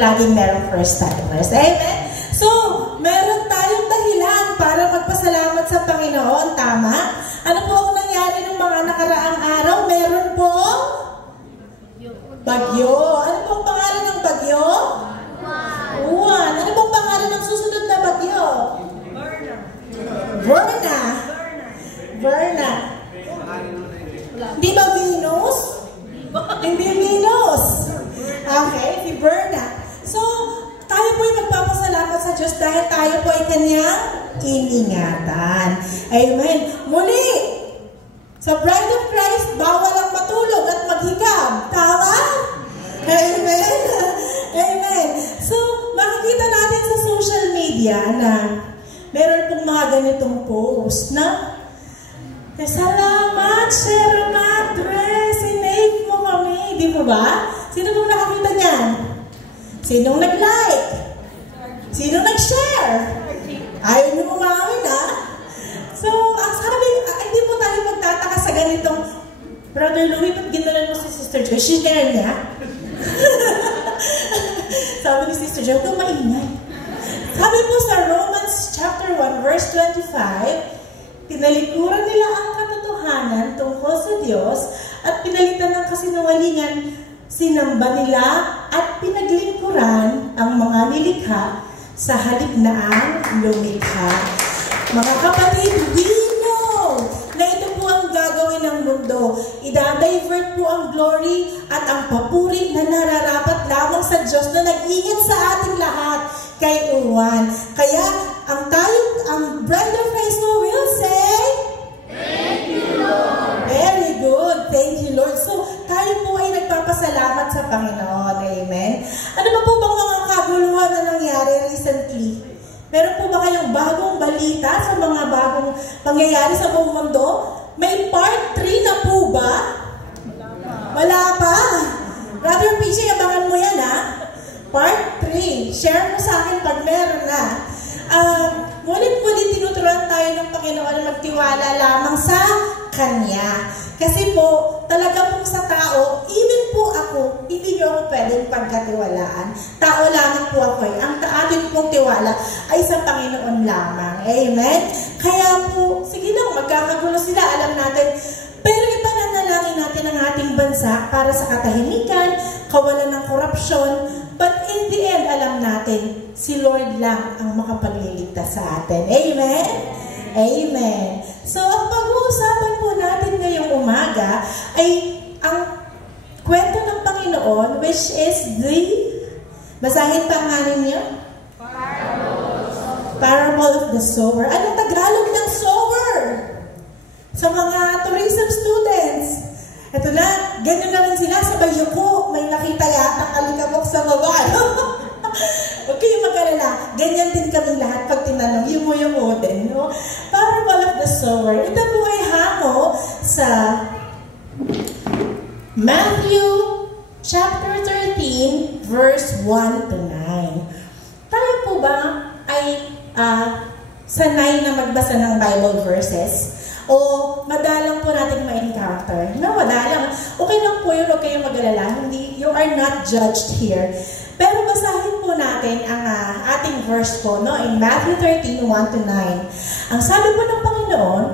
laging merong first timers. Amen? So, meron tayong dahilan para magpasalamat sa Panginoon. Tama? Ano po ang nangyari ng mga nakaraang araw? Meron po bagyo. Ano pong pangalan ng bagyo? Juan. Ano pong pangalan ng susunod na bagyo? Verna. Di ba Venus? Hindi Venus. Okay, si Verna. So, tayo po ay magpapasalamat sa Diyos dahil tayo po ay Kanyang iningatan. Amen. Muli, sa Bride of Christ, bawal ang matulog at maghigab. Tama? Amen. Amen. So, makikita natin sa social media na meron pong mga ganitong post na salamat, Sir Madre, sinave mo kami. Di ba ba? Sino pong nakakita niyan? Sinong nag-like? Sinong nag-share? Ayaw niyo umawin, ha? So, ang sabi, hindi mo tayo magtataka sa ganitong, Brother Louie, ba't ginalan mo si Sister Joy? Share niya? Sabi ni Sister Joy, ito maingay. Sabi po sa Romans chapter 1, verse 25, tinalikuran nila ang katotohanan tungkol sa Diyos at pinalitan ng kasinungalingan, sinamba nila at pinaglingkuran ang mga nilikha sa halip na ang lumikha. Mga kapatid, we know na ito po ang gagawin ng mundo. Ida-divert po ang glory at ang papuri na nararapat lamang sa Diyos na nag-ingat sa ating lahat kay Juan. Kaya, ang Bride of Christ will say, Thank you, Lord. Very good. Thank you, Lord. So, tayo po ay nagpapasalamat sa Panginoon. Amen. Ano ba po bang mga kaguluhan na nangyari recently? Meron po ba kayong bagong balita sa mga bagong pangyayari sa buong mundo? May part 3 na po ba? Wala pa. Brother PJ, abangan mo yan, ha? Part 3. Share mo sa akin pag meron na. Mulit-mulit tinuturuan tayo ng Panginoon na magtiwala lamang sa Kanya. Kasi po, talaga po sa tao, even po ako, hindi nyo ako pwedeng pagkatiwalaan. Tao lamang po ako eh. Ang ating pong tiwala ay sa Panginoon lamang. Amen? Kaya po, sige lang, magkakagulo sila, alam natin. Pero ipananalangin natin ang ating bansa para sa katahimikan, kawalan ng korupsyon. But in the end, alam natin, si Lord lang ang makapagliligtas sa atin. Amen? Amen. So, ang pag-uusapan po natin ngayong umaga ay ang kwento ng Panginoon, which is basahin pa nga ninyo? Parable of the Sower. Anong Tagalog ng sower? Sa mga tourism students. Ito na, ganyan na rin sila sa Bayuko. May nakita yata kalikabok sa baba. Huwag kayong mag-alala. Ganyan din kami lahat pag tinanong. Yumo-yumo din. No? Parable of the Sower. Ito po ay hango sa Matthew chapter 13 verse 1 to 9. Tayo po ba ay sanay na magbasa ng Bible verses? O madalang po natin ma-encounter? No, madalang. Okay lang po yun, huwag kayong mag-alala. You are not judged here. Pero basahin po natin ang ating verse po, no? In Matthew 13, 1 to 9. Ang sabi po ng Panginoon,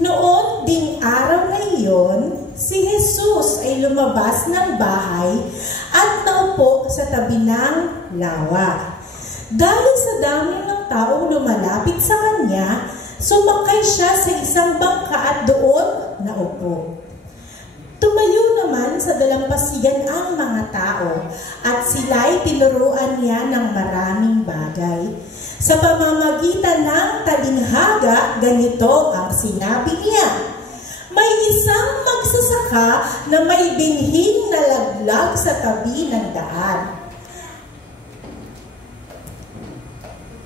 noon ding araw na iyon, si Jesus ay lumabas ng bahay at naupo sa tabi ng lawa. Dahil sa dami ng taong lumalapit sa kanya, sumakay siya sa isang bangka at doon naupo. Tumayo naman sa dalampasigan ang mga tao at sila'y tinuruan niya ng maraming bagay. Sa pamamagitan ng talinghaga, ganito ang sinabi niya. May isang magsasaka na may binhing nalaglag sa tabi ng daan.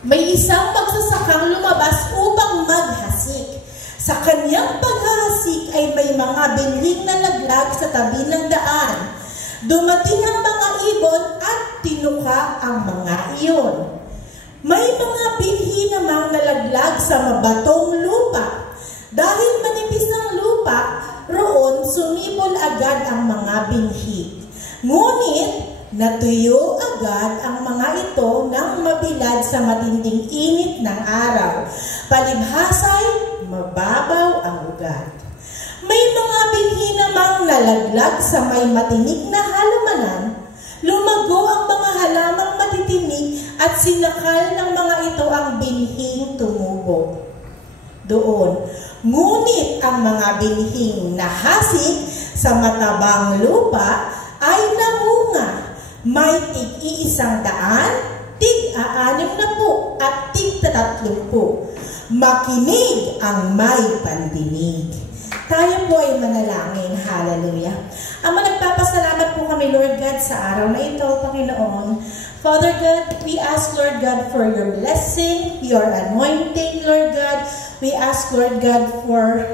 May isang magsasakang lumabas upang maghasik. Sa kanyang paghahasik ay may mga binhing na nalaglag sa tabi ng daan. Dumating ang mga ibon at tinuka ang mga iyon. May mga binhi namang nalaglag sa mabatong lupa. Dahil manipis ang lupa, roon sumibol agad ang mga binhi. Ngunit Natuyo agad ang mga ito nang mabilad sa matinding init ng araw. Palibhasa'y mababaw ang ugat. May mga binhi namang nalaglag sa may matinik na halamanan. Lumago ang mga halamang matitinik at sinakal ng mga ito ang binhing tumubo doon. Ngunit ang mga binhing nahasik sa matabang lupa ay namunga. May tig-100, tig-60 at tig-30. Makinig ang may pandinig. Tayo po ay manalangin. Hallelujah. Ama, nagpapasalamat po kami, Lord God, sa araw na ito, Panginoon. Father God, we ask, Lord God, for your blessing, your anointing, Lord God. We ask, Lord God, for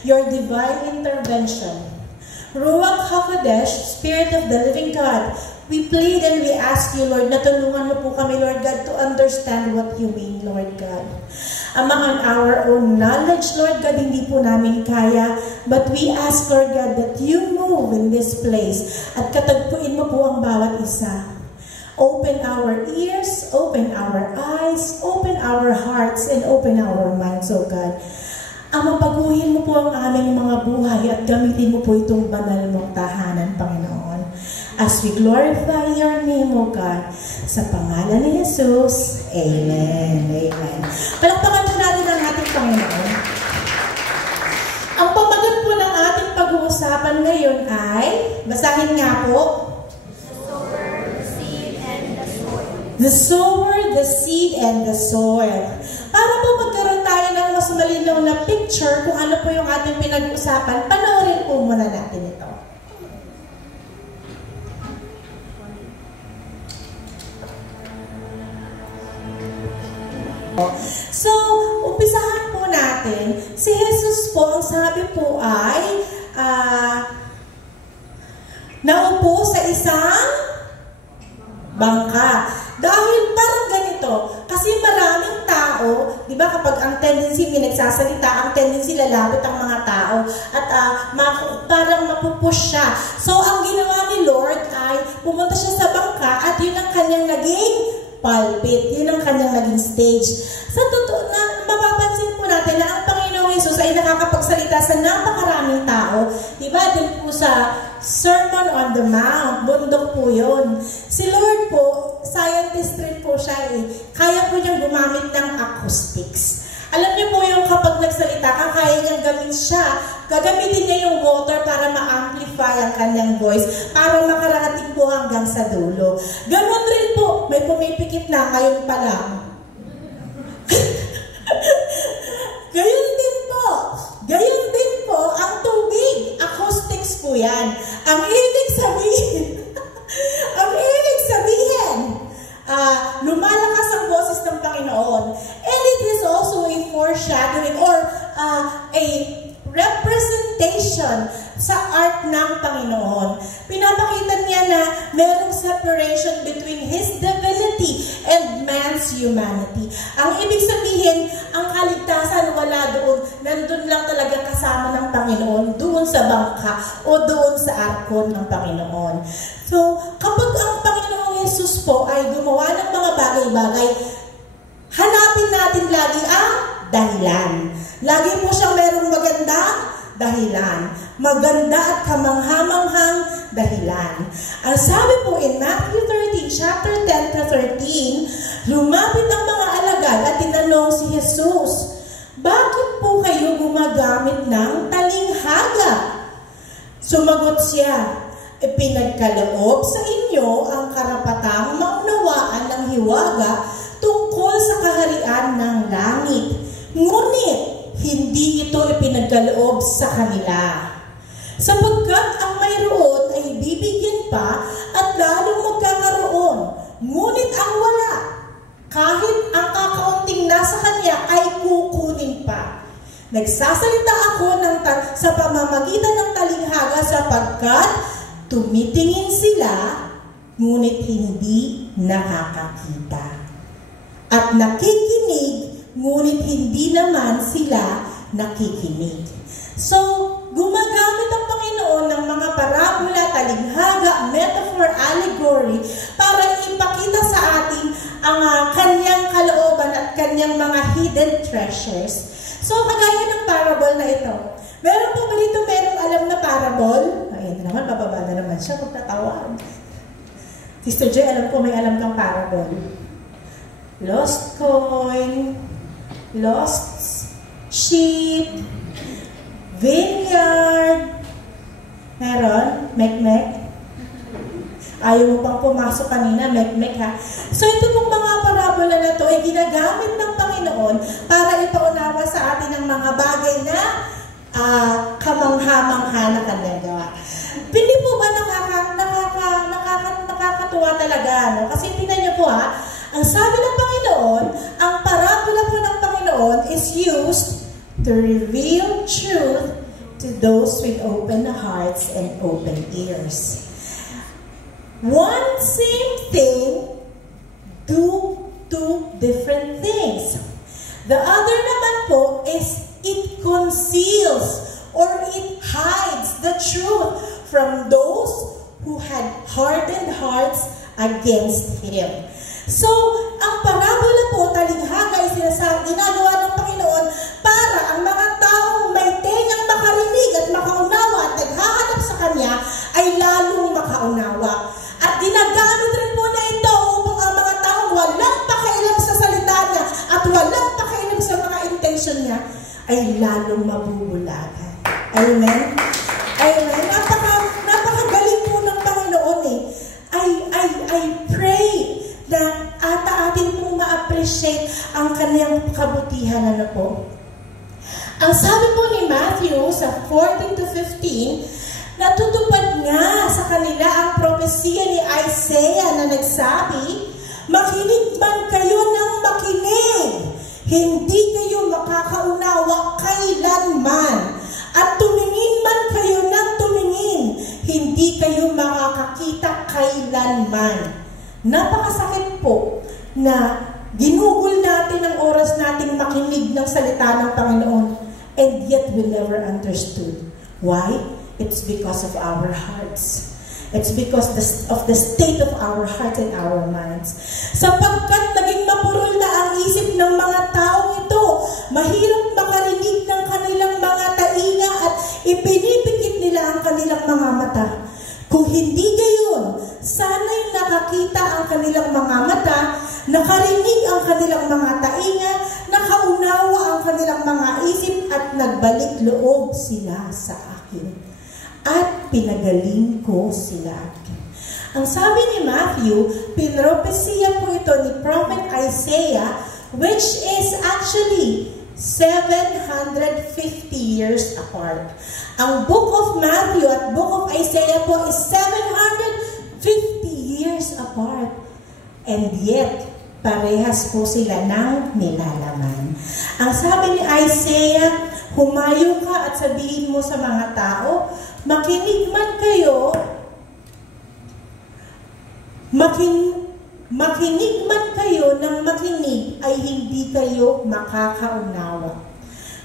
your divine intervention. Ruach HaKodesh, Spirit of the Living God, we plead and we ask you, Lord, na tulungan mo po kami, Lord God, to understand what you mean, Lord God. Ama, on our own knowledge, Lord God, hindi po namin kaya, but we ask, Lord God, that you move in this place at katagpuin mo po ang bawat isa. Open our ears, open our eyes, open our hearts, and open our minds, oh God. Ama, baguhin mo po ang aming mga buhay at gamitin mo po itong banal mong tahanan, Panginoon. As we glorify your name, O God, sa pangalan ni Jesus, Amen. Amen. Palakpakan po natin ang ating Panginoon. Ang pamagat po ng ating pag-uusapan ngayon ay, basahin nga po, the sower, the seed, and the soil. Para po magkaroon tayo ng mas malinaw na picture kung ano po yung ating pinag-uusapan, panoorin po muna natin ito. So, umpisahan po natin, si Jesus po, ang sabi po ay, naupo sa isang bangka. Dahil parang ganito, kasi maraming tao, di ba kapag ang tendency, may nagsasalita, ang tendency lalapit ang mga tao at parang mapupush siya. So, ang ginawa ni Lord ay pumunta siya sa bangka at yun ang kanyang naging pulpit. Yun ang kanyang naging stage. Sa totoo na, mapapansin po natin na ang Panginoong Jesus ay nakakapagsalita sa napakaraming tao. Diba? Doon po sa Sermon on the Mount, bundok po yun. Si Lord po, scientist rin po siya eh. Kaya po niyang gumamit ng acoustics. Alam niyo po yung kapag nagsalita ka, kaya niyang gagamitin niya yung water para ma-amplify ang kanyang voice, para makarating po hanggang sa dulo. Ganon rin po, may pumipikit na ngayon pa lang. Gayon din po, ang tubig, acoustics po yan. Ang ibig sabihin, lumalakas ang boses ng Panginoon. And it is also a foreshadowing or a representation sa art ng Panginoon. Pinapakita niya na mayroong separation between His divinity and man's humanity. Ang ibig sabihin, ang kaligtasan wala doon. Nandun lang talaga kasama ng Panginoon, doon sa bangka o doon sa arkon ng Panginoon. So, kapag ang Panginoong Jesus po ay gumawa ng mga bagay-bagay, hanapin natin lagi ang dahilan. Lagi po siyang merong magandang dahilan. Maganda at kamanghamanghang dahilan. Ang sabi po in Matthew 13, chapter 10 to 13, lumapit ang mga alagad at tinanong si Jesus, bakit po kayo gumagamit ng talinghaga? Sumagot siya, ipinagkaloob sa inyo ang karapatang maunawaan ng hiwaga tungkol sa kaharian ng langit. Ngunit, hindi ito ipinagkaloob sa kanila. Sapagkat ang mayroon ay bibigyan pa at lalong magkakaroon. Ngunit ang wala, kahit ang kakaunting nasa kanya ay kukunin pa. Nagsasalita ako sa pamamagitan ng talinghaga sapagkat tumitingin sila, ngunit hindi nakakakita. At nakikinig, ngunit hindi naman sila nakikinig. So, gumagamit ang Panginoon ng mga parabola, talinghaga, metaphor, allegory para ipakita sa atin ang kanyang kalooban at kanyang mga hidden treasures. So, kagaya ng parable na ito. Meron po ba dito merong alam na parable? Ayun naman, bababa na naman siya, magtatawag. Sister Joy, alam ko may alam kang parable. Lost coin, lost sheep, vineyard. Meron? Mek-mek? Ayaw mo pang pumasok kanina, mek-mek ha? So ito pong mga parabola na to ay ginagamit ng Panginoon para ipaunawa sa atin ang mga bagay na kamangha-mangha na kanyang gawa. Hindi po ba nakakatuwa talaga, no? Kasi tingnan niyo po ha, ang sabi ng Panginoon, ang parabola po ng Panginoon is used to reveal truth to those with open hearts and open ears. One same thing, do two different things. The other naman po is it conceals or it hides the truth from those who had hardened hearts against Him. So, ang parabola po, talinghaga, ay ginagawa ng Panginoon para ang mga taong may tengang makarinig at makaunawa at naghahanap sa Kanya ay lalong makaunawa. At ginagamit rin po na ito upang ang mga taong walang pakialam sa salita niya at walang pakialam sa mga intensyon niya ay lalong mabubulagan. Amen? Amen? Napakagaling po ng Panginoon eh. I pray na atin pong ma-appreciate ang kanyang kabutihan. Ano po? Ang sabi po ni Matthew sa 14 to 15, natutupad nga sa kanila ang propesiya ni Isaiah na nagsabi, makinig man kayo ng makinig, hindi kayo makakaunawa kailanman. At tumingin man kayo ng tumingin, hindi kayo makakakita kailanman. Napakasakit po na ginugol natin ang oras nating makinig ng salita ng Panginoon and yet we never understood. Why? It's because of our hearts. It's because of the state of our hearts and our minds. Sapagkat naging mapurol na ang isip ng mga taong ito, mahirap makarinig ng kanilang mga tainga at ipinipikit nila ang kanilang mga mata. Kung hindi gayon, sana'y nakakita ang kanilang mga mata, nakarinig ang kanilang mga tainga, nakaunawa ang kanilang mga isip at nagbalik loob sila sa akin. At pinagaling ko sila. Ang sabi ni Matthew, pinropesiya po ito ni Prophet Isaiah, which is actually 750 years apart. Ang Book of Matthew at Book of Isaiah po is 750 years apart. And yet, parehas po sila ng nilalaman. Ang sabi ni Isaiah, humayo ka at sabihin mo sa mga tao, makinig man kayo, makinig man kayo ng makinig ay hindi kayo makakaunawa.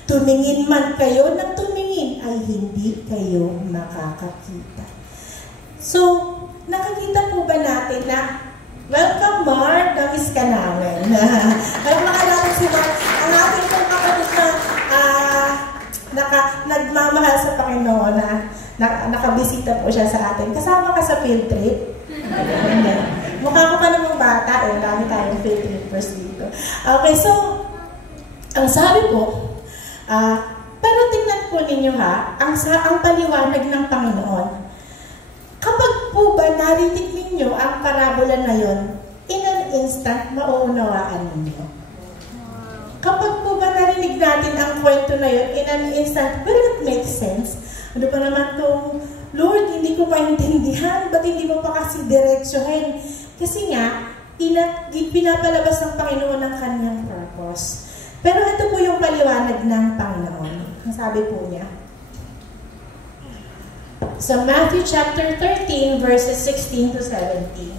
Tumingin man kayo ng tumingin ay hindi kayo makakakita. So, nakikita po ba natin na welcome Mark, namiss ka namin. Alam natin si Mark, ang ating pong kapatid na nagmamahal sa Panginoon na nakabisita po siya sa atin. Kasama ka sa field trip? Mukha ko pa namang bata eh. Dami tayong field trippers dito. Okay, so, ang sabi po, pero tingnan po ninyo ha, ang paliwanag ng Panginoon. Kapag po ba narinig ninyo ang parabola na yon, in an instant, mauunawaan ninyo. Kapag po ba narinig natin ang kwento na yun, in an instant, will it make sense? Ano pa naman itong, Lord, hindi ko maintindihan, ba't hindi mo pa kasi diretsyohin? Kasi nga, pinapalabas ng Panginoon ang kanyang purpose. Pero ito po yung paliwanag ng Panginoon. Ang sabi po niya. Sa Matthew chapter 13, verses 16 to 17.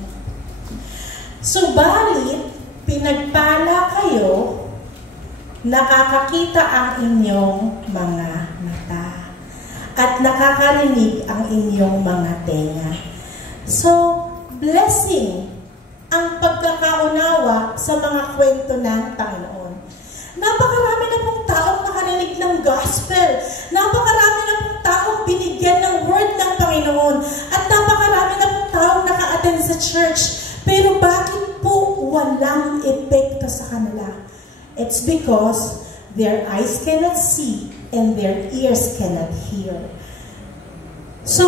Subalit, pinagpala kayo, nakakakita ang inyong mga mata. at nakakarinig ang inyong mga tenga. So, blessing ang pagkakaunawa sa mga kwento ng Panginoon. Napakarami na pong taong nakarinig ng gospel. Napakarami na pong taong binigyan ng word ng Panginoon. At napakarami na pong taong naka-attend sa church. Pero bakit po walang epekto sa kanila? It's because their eyes cannot see and their ears cannot hear. So,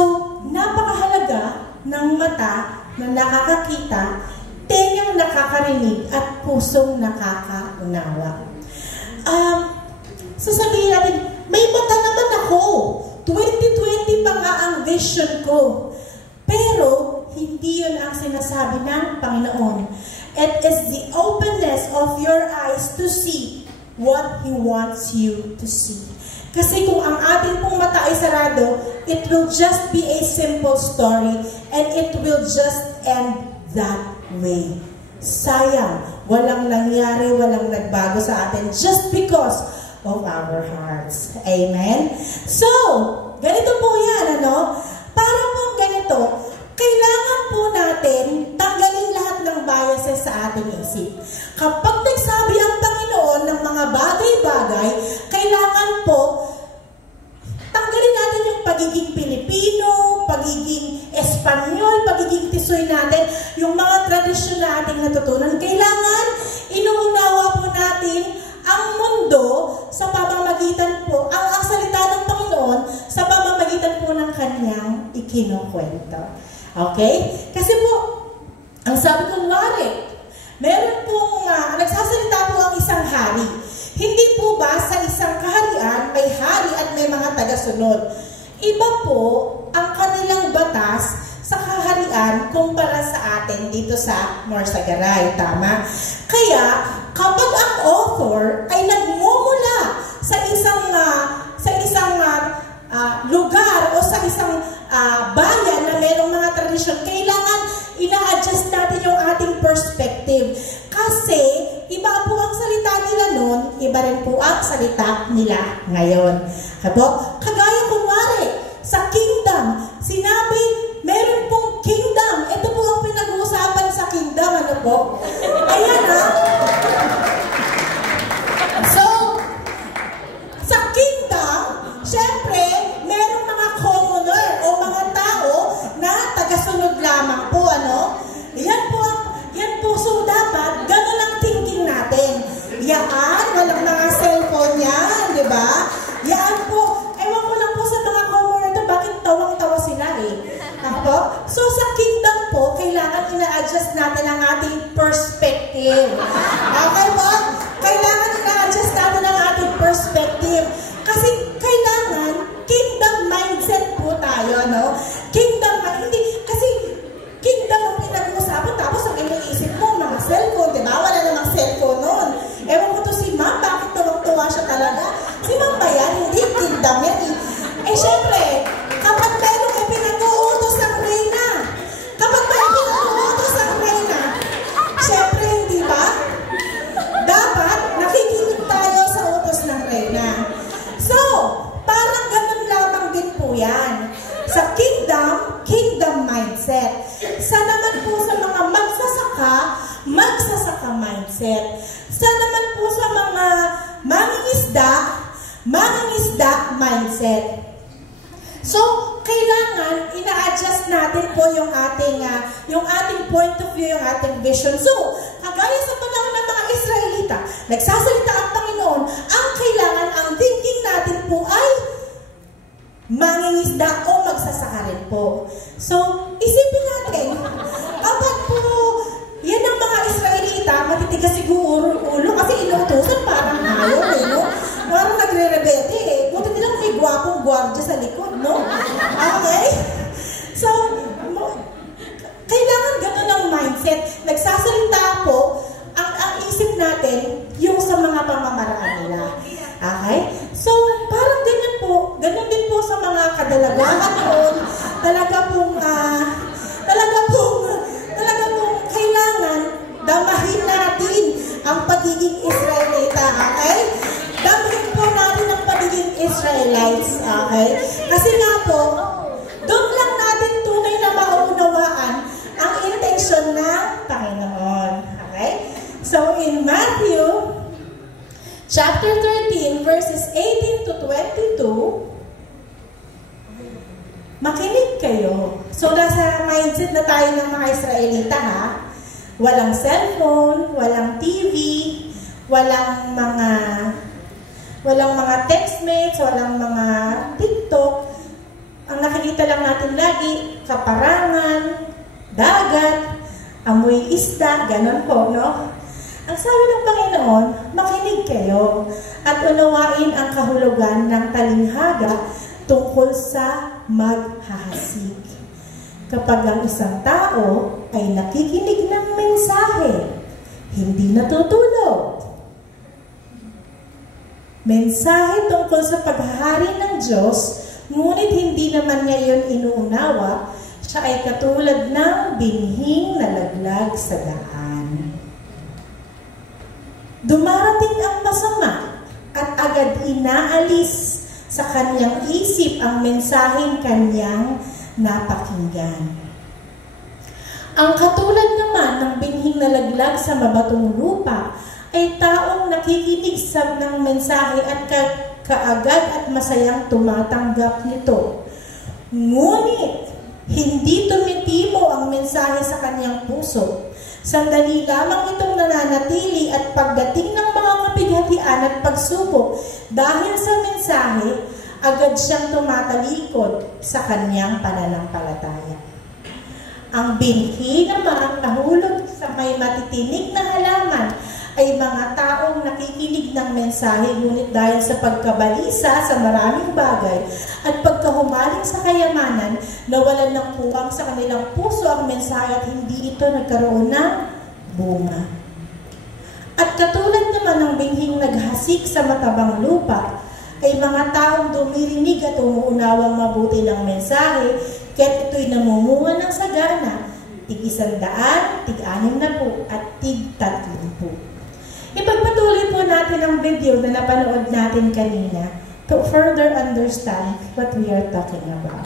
napakahalaga ng mata na nakakakita, tengang nakakarinig at pusong nakakaunawa. Sasabihin natin, may mata naman ako. 2020 pa nga ang vision ko. Pero, hindi yun ang sinasabi ng Panginoon. It is the openness of your eyes to see what He wants you to see. Kasi kung ang ating pong mata ay sarado, it will just be a simple story and it will just end that way. Sayang, walang nangyari, walang nagbago sa atin just because of our hearts. Amen? So, ganito po yan, ano? Para po ganito, kailangan po natin tanggalin lahat ng biases sa ating isip. Kapag nagsabi ang Panginoon ng mga bagay-bagay, kailangan po tanggalin natin yung pagiging Pilipino, pagiging Espanyol, pagiging Tisoy natin, yung mga tradisyon na ating natutunan. Kailangan inuunawa po natin ang mundo sa pamamagitan po, ang salita ng Panginoon sa pamamagitan po ng kanyang ikinukwento. Okay? Kasi po, ang sabi ko, meron pong, nagsasalita po ang isang hari. Hindi po ba sa isang kaharian, may hari at may mga taga-sunod? Iba po ang kanilang batas sa kaharian kumpara sa atin dito sa Norsagaray. Tama? Kaya, kapag ang author ay nagmumula sa isang lugar o sa isang bayan na mayroong mga tradisyon, kailangan ina-adjust natin yung ating perspective. Kasi, iba po ang salita nila noon, iba rin po ang salita nila ngayon. Kagaya kunwari, sa kingdom, sinabi, meron pong kingdom. Ito po ang pinag-uusapan sa kingdom. Ano po? Ayan ha. So, sa kingdom, syempre, merong mga commoner o mga tao na tagasunod lamang po, ano? Yan po, so dapat, gano'n ang thinking natin. Yan, walang mga cellphone yan, di ba? Yan po, ewan ko lang po sa mga commoner to, bakit tawang-tawa sila eh. So, sa kingdom po, kailangan ina-adjust natin ang ating perspective. Okay po? Kailangan ina-adjust natin ang ating perspective. Kasi kailangan kingdom mindset po tayo, no? Kingdom mindset. Kasi kingdom ang pinag-uusapan, tapos ang iniisip mo, mga cellphone, di ba? Wala namang cellphone noon. Ewan ko to si ma'am, bakit tuwang-tuwa siya talaga? Si ma'am ba yan? Hindi, kingdom yan. Eh, syempre, kapag merong pinag-uutos ng reyna, syempre, hindi ba? Dapat nakikinig tayo sa utos ng reyna. So, parang ganun lamang din po yan. Sa kingdom mindset. Sa naman po sa mga magsasaka mindset. Sa naman po sa mga mangingisda mindset. So, kailangan ina-adjust natin po yung ating point of view, yung ating vision. So, kagaya sa panahon ng mga Israelita, nagsasalita ang Panginoon, ang kailangan, ang thinking natin po ay mangingisda o magsasaka rin po. So, isipin natin, kapag po yan ang mga Israelita, matitigas siguro ulo kasi inuutosan parang ayaw eh, no? Parang nagre-rebelde eh. Buti nilang may gwapong gwardya sa likod, no? Okay? So, kailangan gano'n ang mindset. Nagsasalita po, ang isip natin, yung sa mga pamamaraan nila. Okay? So, parang ganyan po. Ganun din po sa mga kadalagaan noon. Talaga pong kailangan damahin natin ang pagiging Israelita. Okay? Damahin po natin ang pagiging Israelita. lights, okay? Kasi nga po, doon lang natin tunay na maunawaan ang intensyon ng Panginoon. Okay? So, in Matthew, chapter 13, verses 18 to 22, makinig kayo. So, nasa mindset na tayo ng mga Israelita, ha? Walang cellphone, walang TV, walang mga textmates, walang mga TikTok. Ang nakikita lang natin lagi, kaparangan, dagat, amoy isda, ganon po, no? Ang sabi ng Panginoon, makinig kayo at unawain ang kahulugan ng talinghaga tungkol sa maghahasik. Kapag ang isang tao ay nakikinig ng mensahe, hindi natutulog. Mensahe tungkol sa paghahari ng Diyos, ngunit hindi naman niya yun inuunawa, siya ay katulad ng binhing nalaglag sa daan. Dumarating ang masama at agad inaalis sa kanyang isip ang mensaheng kanyang napakinggan. Ang katulad naman ng binhing nalaglag sa mabatong lupa ay taong nakikinig ng mensahe at kaagad at masayang tumatanggap nito. Ngunit, hindi tumitimo ang mensahe sa kanyang puso. Sandali lamang itong nananatili at pagdating ng mga kapighatian at pagsubok dahil sa mensahe, agad siyang tumatalikod sa kanyang pananampalataya. Ang binhi naman nahulog sa may matitinig na halaman ay mga taong nakikinig ng mensahe, ngunit dahil sa pagkabalisa sa maraming bagay at pagkahumaling sa kayamanan, nawalan ng puwang sa kanilang puso ang mensahe at hindi ito nagkaroon ng bunga. At katulad naman ng binhing naghasik sa matabang lupa, ay mga taong dumirinig at umuunawang mabuti ng mensahe, kaya't ito'y namumunga ng sagana, tig-100, tig-60 at tig-30. Ipagpatuloy po natin ang video na napanood natin kanina to further understand what we are talking about.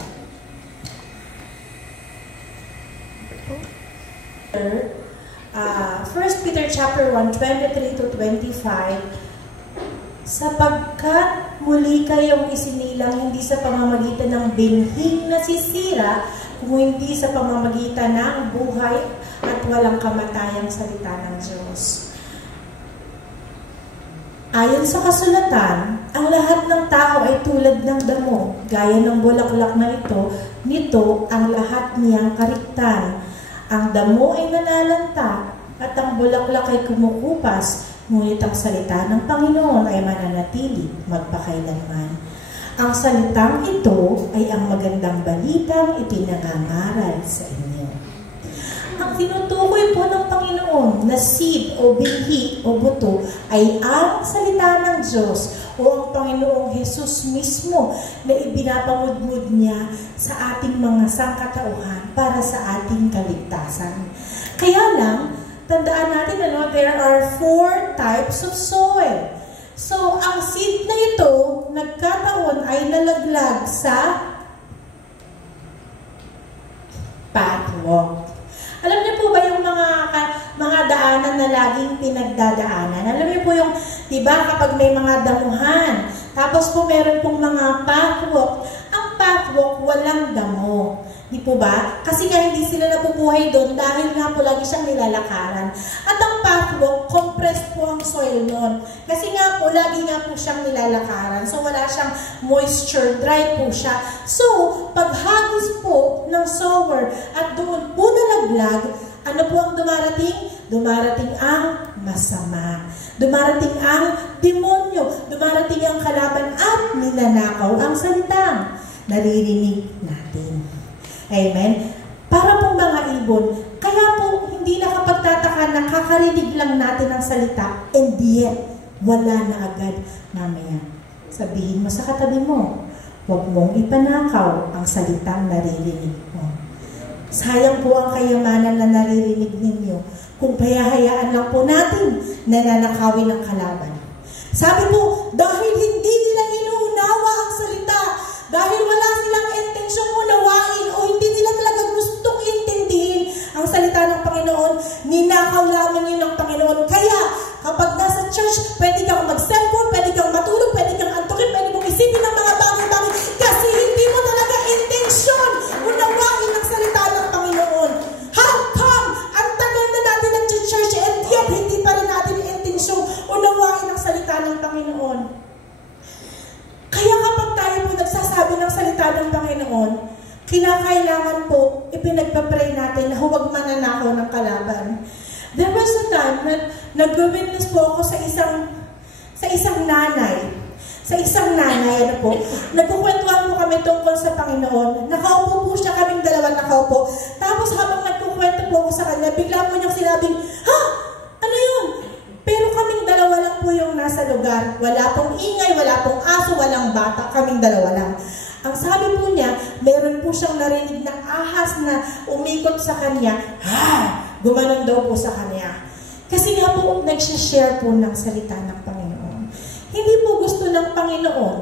1 Peter chapter 1, 23 to 25, sapagkat muli kayong isinilang hindi sa pamamagitan ng binhing nasisira, kung hindi sa pamamagitan ng buhay at walang kamatayang salita ng Diyos. Ayon sa kasulatan, ang lahat ng tao ay tulad ng damo, gaya ng bulaklak na ito, nito ang lahat niyang kariktan. Ang damo ay nanalanta at ang bulaklak ay kumukupas, ngunit ang salita ng Panginoon ay mananatili magpakailanman. Ang salitang ito ay ang magandang balitang ipinangangaral sa inyo. Ang tinutukoy po ng Panginoon na seed o binhi o buto ay ang salita ng Diyos o ang Panginoong Jesus mismo na ibinapamudmud niya sa ating mga sangkatauhan para sa ating kaligtasan. Kaya lang, tandaan natin, there are 4 types of soil. So, ang seed na ito, nagkataon ay nalaglag sa pathwalk. Alam niyo po ba yung mga daanan na laging pinagdadaanan? Alam niyo po yung, di ba, kapag may mga damuhan, tapos po meron pong mga pathwalk, ang pathwalk walang damo. Di po ba? Kasi nga hindi sila napubuhay doon dahil nga po lagi siyang nilalakaran. At ang pathwalk, compressed po ang soil noon. Kasi nga po, lagi nga po siyang nilalakaran. So wala siyang moisture, dry po siya. So, paghagis po ng sower at doon po nalaglag, ano po ang dumarating? Dumarating ang masama. Dumarating ang demonyo. Dumarating ang kalaban at ninanakaw ang salitang naririnig natin. Amen? Para pong mga ibon, kaya po hindi nakapagtataka, nakakarinig lang natin ang salita, and yet, wala na agad mamaya. Sabihin mo sa katabi mo, huwag mong ipanakaw ang salitang naririnig mo. Sayang po ang kayamanan na naririnig ninyo kung payahayaan lang po natin na nanakawin ang kalaban. Sabi po, dahil hindi nila inuunawa ang salita dahil wala silang intensyong unawain o hindi nila talaga gustong intindihin ang salita ng Panginoon, ninakaw lamang yun ng Panginoon. Kaya, kapag nasa church, pwede kang mag-cellphone, pwede kang matulog, pwede kang antukin, pwede mong isipin ng mga bagay-bagay kasi hindi mo talaga intensyon unawain ang salita ng Panginoon. How come? Ang tagal na natin nag-church and yet hindi pa rin natin intensyong unawain ang salita ng Panginoon. Kaya kapag tayo po nagsasabi ng salita ng Panginoon, kinakailangan po, ipinagpapray natin na huwag mananakaw ng kalaban. There was a time na nag-witness po ako sa isang nanay. Sa isang nanay, nagkukwentuhan po kami tungkol sa Panginoon. Nakaupo po siya, kaming dalawa nakaupo. Tapos habang nagkukwento po ako sa kanya, bigla po niyang sinabing, ha? Ano yun? Pero kaming dalawa lang po yung nasa lugar. Wala pong ingay, wala pong aso, walang bata. Kaming dalawa lang. Ang sabi po niya, meron po siyang narinig na ahas na umikot sa kanya. Ha! Gumanon daw po sa kanya. Kasi nga po, nagsishare po ng salita ng Panginoon. Hindi po gusto ng Panginoon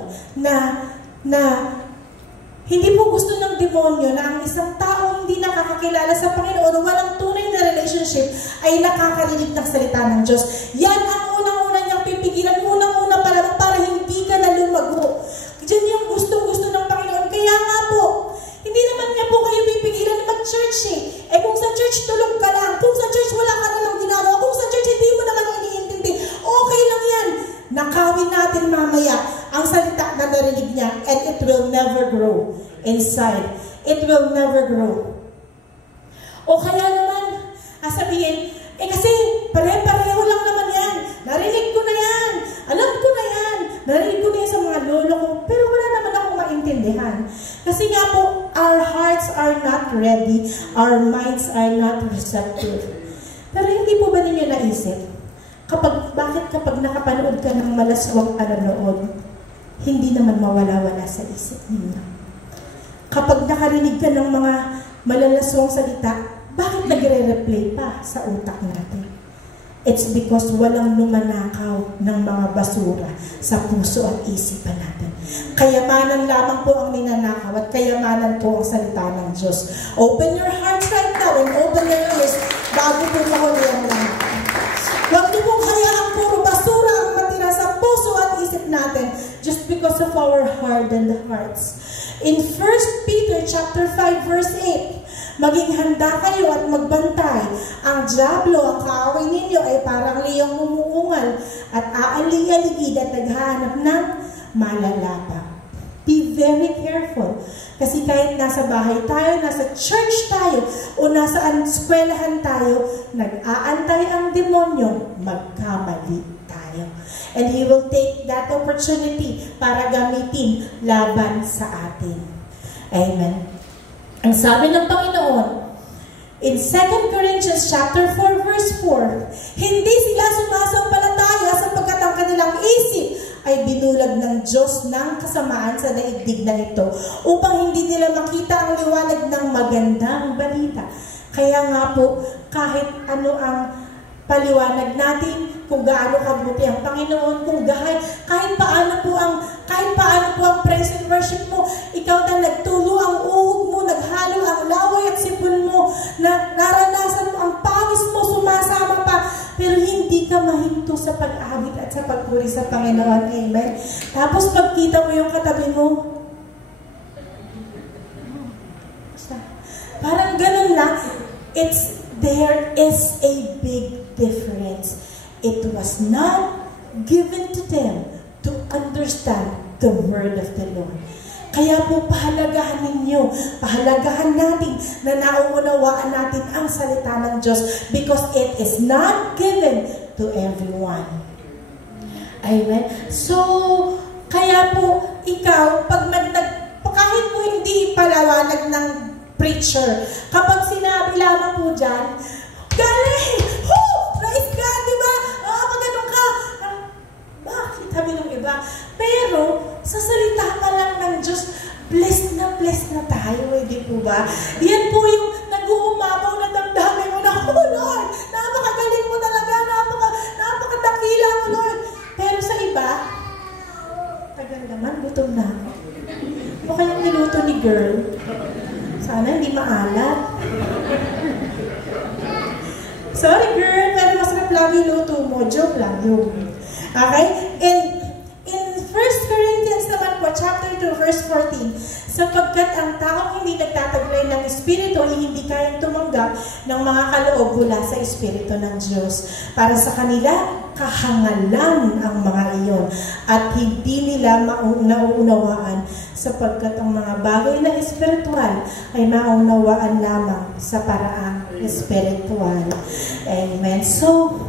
hindi po gusto ng demonyo na ang isang tao hindi nakakakilala sa Panginoon o walang tunay na relationship ay nakakarinig ng salita ng Diyos. Yan ang unang-una niyang pipigilan. Unang-una para hindi ka na lumago. Diyan yung gusto-gusto ng Panginoon. Kaya nga po, hindi naman niya po kayo pipigilan na mag-church eh. Eh kung sa church tulog ka lang, kung sa church wala ka namang ginagawa, kung sa church hindi mo naman iniintindi, okay lang yan. Nakawin natin mamaya ang salita na narinig niya and it will never grow inside. It will never grow. O kaya naman, sabihin, kasi pare-pareho lang naman yan. Narinig ko na yan. Alam ko na yan. Narinig ko na yan sa mga lolo ko. Pero wala naman akong maintindihan. Kasi nga po, our hearts are not ready. Our minds are not receptive. Pero hindi po ba ninyo naisip? Bakit kapag nakapanood ka ng malaswang panonood, hindi naman mawala-wala sa isip ninyo? Kapag nakarinig ka ng mga malalaswang salita, bakit nagre-replay pa sa utak natin? It's because walang lumanakaw ng mga basura sa puso at isipan natin. Kayamanan lamang po ang ninanakaw at kayamanan po ang salita ng Diyos. Open your hearts right now and open your ears bago po mahuli ang lahat. Huwag niyo pong hayaang puro basura ang matira sa puso at isip natin just because of our hardened hearts. In 1 Peter chapter 5 verse 8, maging handa kayo at magbantay. Ang dyablo, ang kaaway ninyo ay parang liyong umuungal at aali-aligid at naghahanap ng malalapa. Be very careful. Kasi kahit nasa bahay tayo, nasa church tayo, o nasa eskwelahan tayo, nag-aantay ang demonyo, magkamali tayo. And he will take that opportunity para gamitin laban sa atin. Amen. Ang sabi ng Panginoon, in 2 Corinthians chapter 4 verse 4, hindi sila sumasampalataya sapagkat ang kanilang isip ay binulag ng Diyos ng kasamaan sa daigdig na ito upang hindi nila makita ang liwanag ng magandang balita. Kaya nga po, kahit ano ang paliwanag natin, kung gaano kabuti ang Panginoon, kung kahit paano po ang praise and worship mo, ikaw na nagtulo ang uhog mo, naghalo ang laway at sipon mo, na naranasan mo ang pawis mo, sumasama pa, pero hindi ka mahinto sa pag-awit at sa pagpuri sa Panginoon. Amen. Tapos pagkita mo yung katabi mo, parang ganun lang. There is a big difference. It was not given to them to understand the word of the Lord. Kaya po pahalagahan ninyo, pahalagahan natin na nauunawaan natin ang salita ng Diyos because it is not given to everyone. Amen. So, kaya po ikaw, kahit po hindi palawanag ng preacher, kapag sinabi lamang po dyan, galing! Praise God, diba? Maganon ka. Bakit? Sabi ng iba. Pero, sa salita pa lang ng Diyos, blessed na tayo, di po ba? Yan po yung nag-uumapaw na damdamin mo na, oh Lord, napakagaling mo talaga, napakadakila mo, Lord. Pero sa iba, tagal naman, gutom na ako. O kaya mo. Joke lang yun. Okay? And in 1 Corinthians naman po, chapter 2, verse 14, sapagkat ang taong hindi nagtataglay ng Espiritu ay hindi kayang tumanggap ng mga kaloob mula sa Espiritu ng Diyos. Para sa kanila, kahangalan ang mga iyon at hindi nila nauunawaan sapagkat ang mga bagay na espiritual ay naunawaan lamang sa paraang espiritual. Amen. So,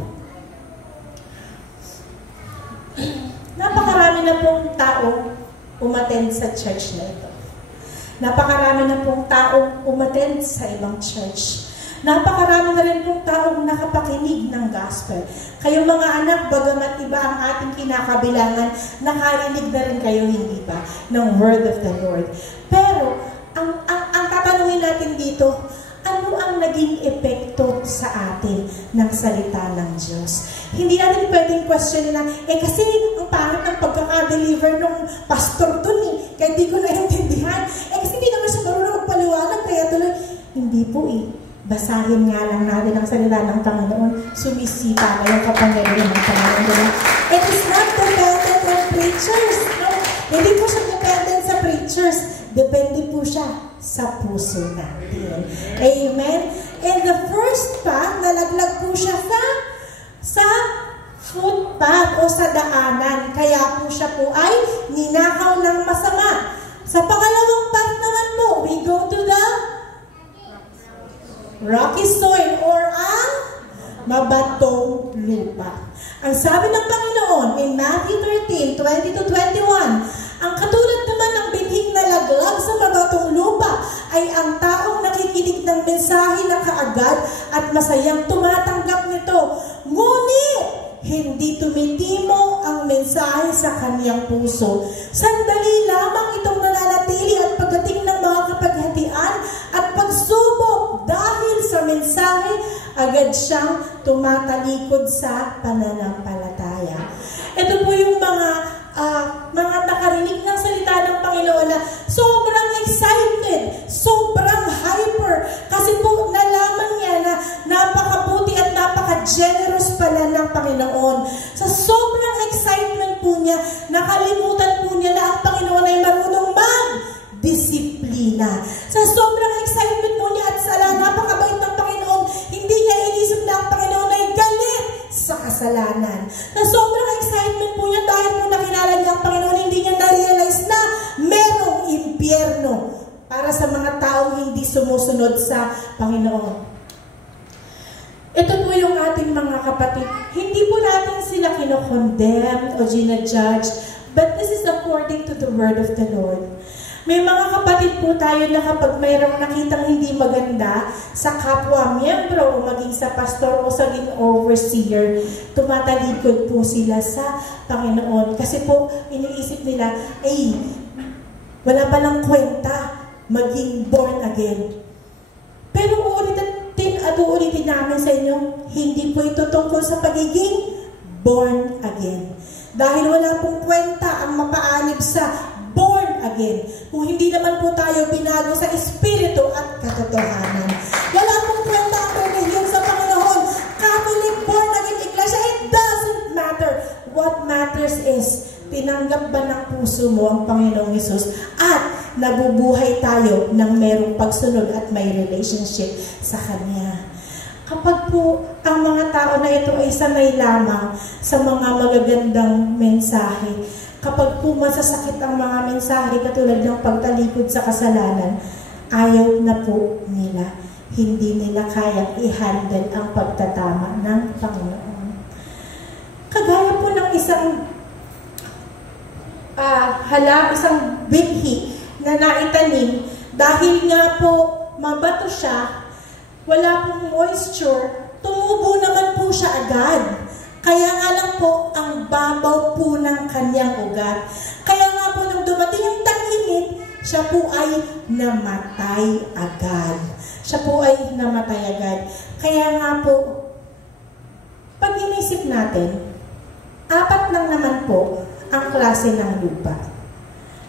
napakarami na pong tao umattend sa church na ito. Napakarami na pong tao umattend sa ibang church. Napakarami na rin pong taong nakapakinig ng gospel. Kayo mga anak, bagamat iba ang ating kinakabilangan, nakarinig na rin kayo, hindi ba, ng word of the Lord. Pero, ang tatanungin natin dito, ano ang naging epekto sa atin ng salita ng Diyos? Hindi natin pwedeng question na, kasi ang pangit ng pagkaka-deliver ng pastor dun kaya di ko naintindihan. Kasi hindi naman siya marunong magpaliwanag, kaya tuloy, hindi po basahin nga lang natin ang salita ng Panginoon, sumisita na yung kapangyarihan ng Panginoon. It is not dependent on preachers. No? Hindi po siya dependent sa preachers. Depende po siya sa puso natin. Amen? And the first pa, nalaglag po siya sa footpath o sa daanan. Kaya po siya po ay ninakaw ng masama. Sa pangalawang path naman po, we go to the rocky soil or ang mabatong lupa. Ang sabi ng Panginoon in Matthew 13, 20-21, ang katulad naman ng binhing nalaglag sa mabatong lupa ay ang taong nakikinig ng mensahe na kaagad at masayang tumatanggap nito. Ngunit, hindi tumitimo ang mensahe sa kaniyang puso. Sandali lamang itong nananatili at pagdating ng mga kapaghatian at pagsubok dahil sa mensahe, agad siyang tumatalikod sa pananampalataya. Ito po yung mga nakarinig ng salita ng Panginoon na sobrang excited, sobrang hyper, kasi po nalaman niya na napakabuti at napaka-generous pala ng Panginoon. Sa sobrang excitement po niya, nakalimutan po niya na ang Panginoon ay marunong mag-disiplina. Sa sobrang excitement po niya at sala, napakabait ng Panginoon, hindi niya inisip na ang Panginoon ay galit sa kasalanan. Sa sobrang excitement po niya, dahil po nakilala niya ang Panginoon, hindi niya na-realize na merong impyerno para sa mga taong hindi sumusunod sa Panginoon. Ito po yung ating mga kapatid. Hindi po natin sila kinokondemn o ginajudge, but this is according to the word of the Lord. May mga kapatid po tayo na kapag mayroong nakitang hindi maganda sa kapwa miyembro o maging sa pastor o sa overseer, tumatalikod po sila sa Panginoon. Kasi po, iniisip nila, wala palang kwenta maging born again. Pero uulitin namin sa inyo, hindi po ito tungkol sa pagiging born again. Dahil wala pong kwenta ang mapaanib sa born again. Kung hindi naman po tayo binago sa espiritu at katotohanan. Wala pong kwenta ang relihiyon sa Panginoon. Catholic, born again, iglesia, it doesn't matter. What matters is, tinanggap ba ng puso mo ang Panginoong Hesus at nabubuhay tayo ng merong pagsunod at may relationship sa Kanya. Kapag po ang mga tao na ito ay sanay lamang sa mga magagandang mensahe, kapag po masasakit ang mga mensahe katulad ng pagtalikod sa kasalanan, ayaw na po nila. Hindi nila kayang i-handle ang pagtatama ng Panginoon. Kagaya po ng isang isang binhi na naitanim, dahil nga po mabato siya, wala pong moisture, tumubo naman po siya agad. Kaya nga lang po, ang babaw po ng kanyang ugat. Kaya nga po, nung dumating yung tag-init, siya po ay namatay agad. Siya po ay namatay agad. Kaya nga po, pag inisip natin, 4 lang naman po ang klase ng lupa.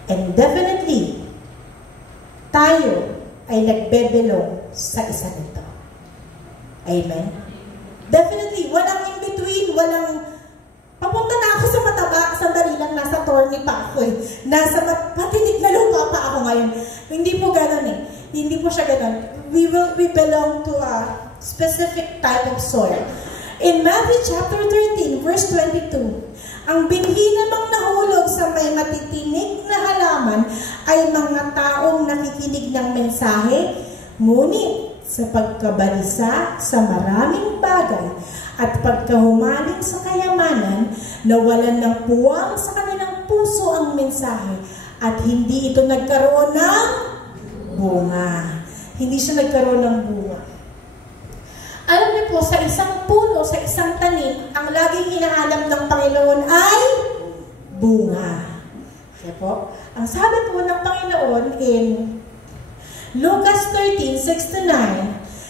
And definitely, tayo ay nagbebelong sa isa nito. Amen? Definitely, walang in-between. in, papunta na ako sa mataba, sandali lang, nasa Torney pa ako eh. Nasa matinik na lupa pa ako ngayon. Hindi po ganun eh. Hindi po siya ganun. We belong to a specific type of soil. In Matthew chapter 13, verse 22, ang binhi namang nahulog sa may matitinig na halaman ay mga taong nakikinig ng mensahe, ngunit sa pagkabalisa sa maraming bagay at pagkahumaling sa kayamanan, nawalan ng puwang sa kanilang puso ang mensahe at hindi ito nagkaroon ng bunga. Hindi siya nagkaroon ng bunga. Alam niyo po, sa isang puno, sa isang tanim, ang laging hinahanap ng Panginoon ay bunga. Okay po? Ang sabi po ng Panginoon in Lucas 13:6-9,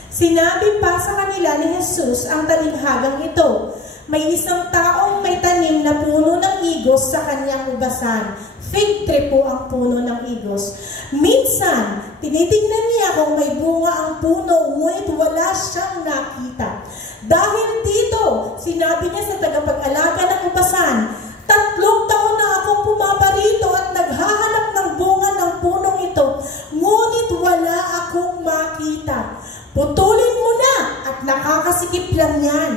sinabi pa sa kanila ni Jesus ang talinghagang ito, may isang taong may tanim na puno ng igos sa kanyang ubasan. Fig tree po ang puno ng igos. Minsan, tinitingnan niya kung may bunga ang puno, ngunit wala siyang nakita. Dahil dito, sinabi niya sa tagapag-alaga ng ubasan, 3 taon na akong pumaparito at naghahanap ng bunga ng punong ito, ngunit wala akong makita. Putulin mo na at nakakasikip lang yan.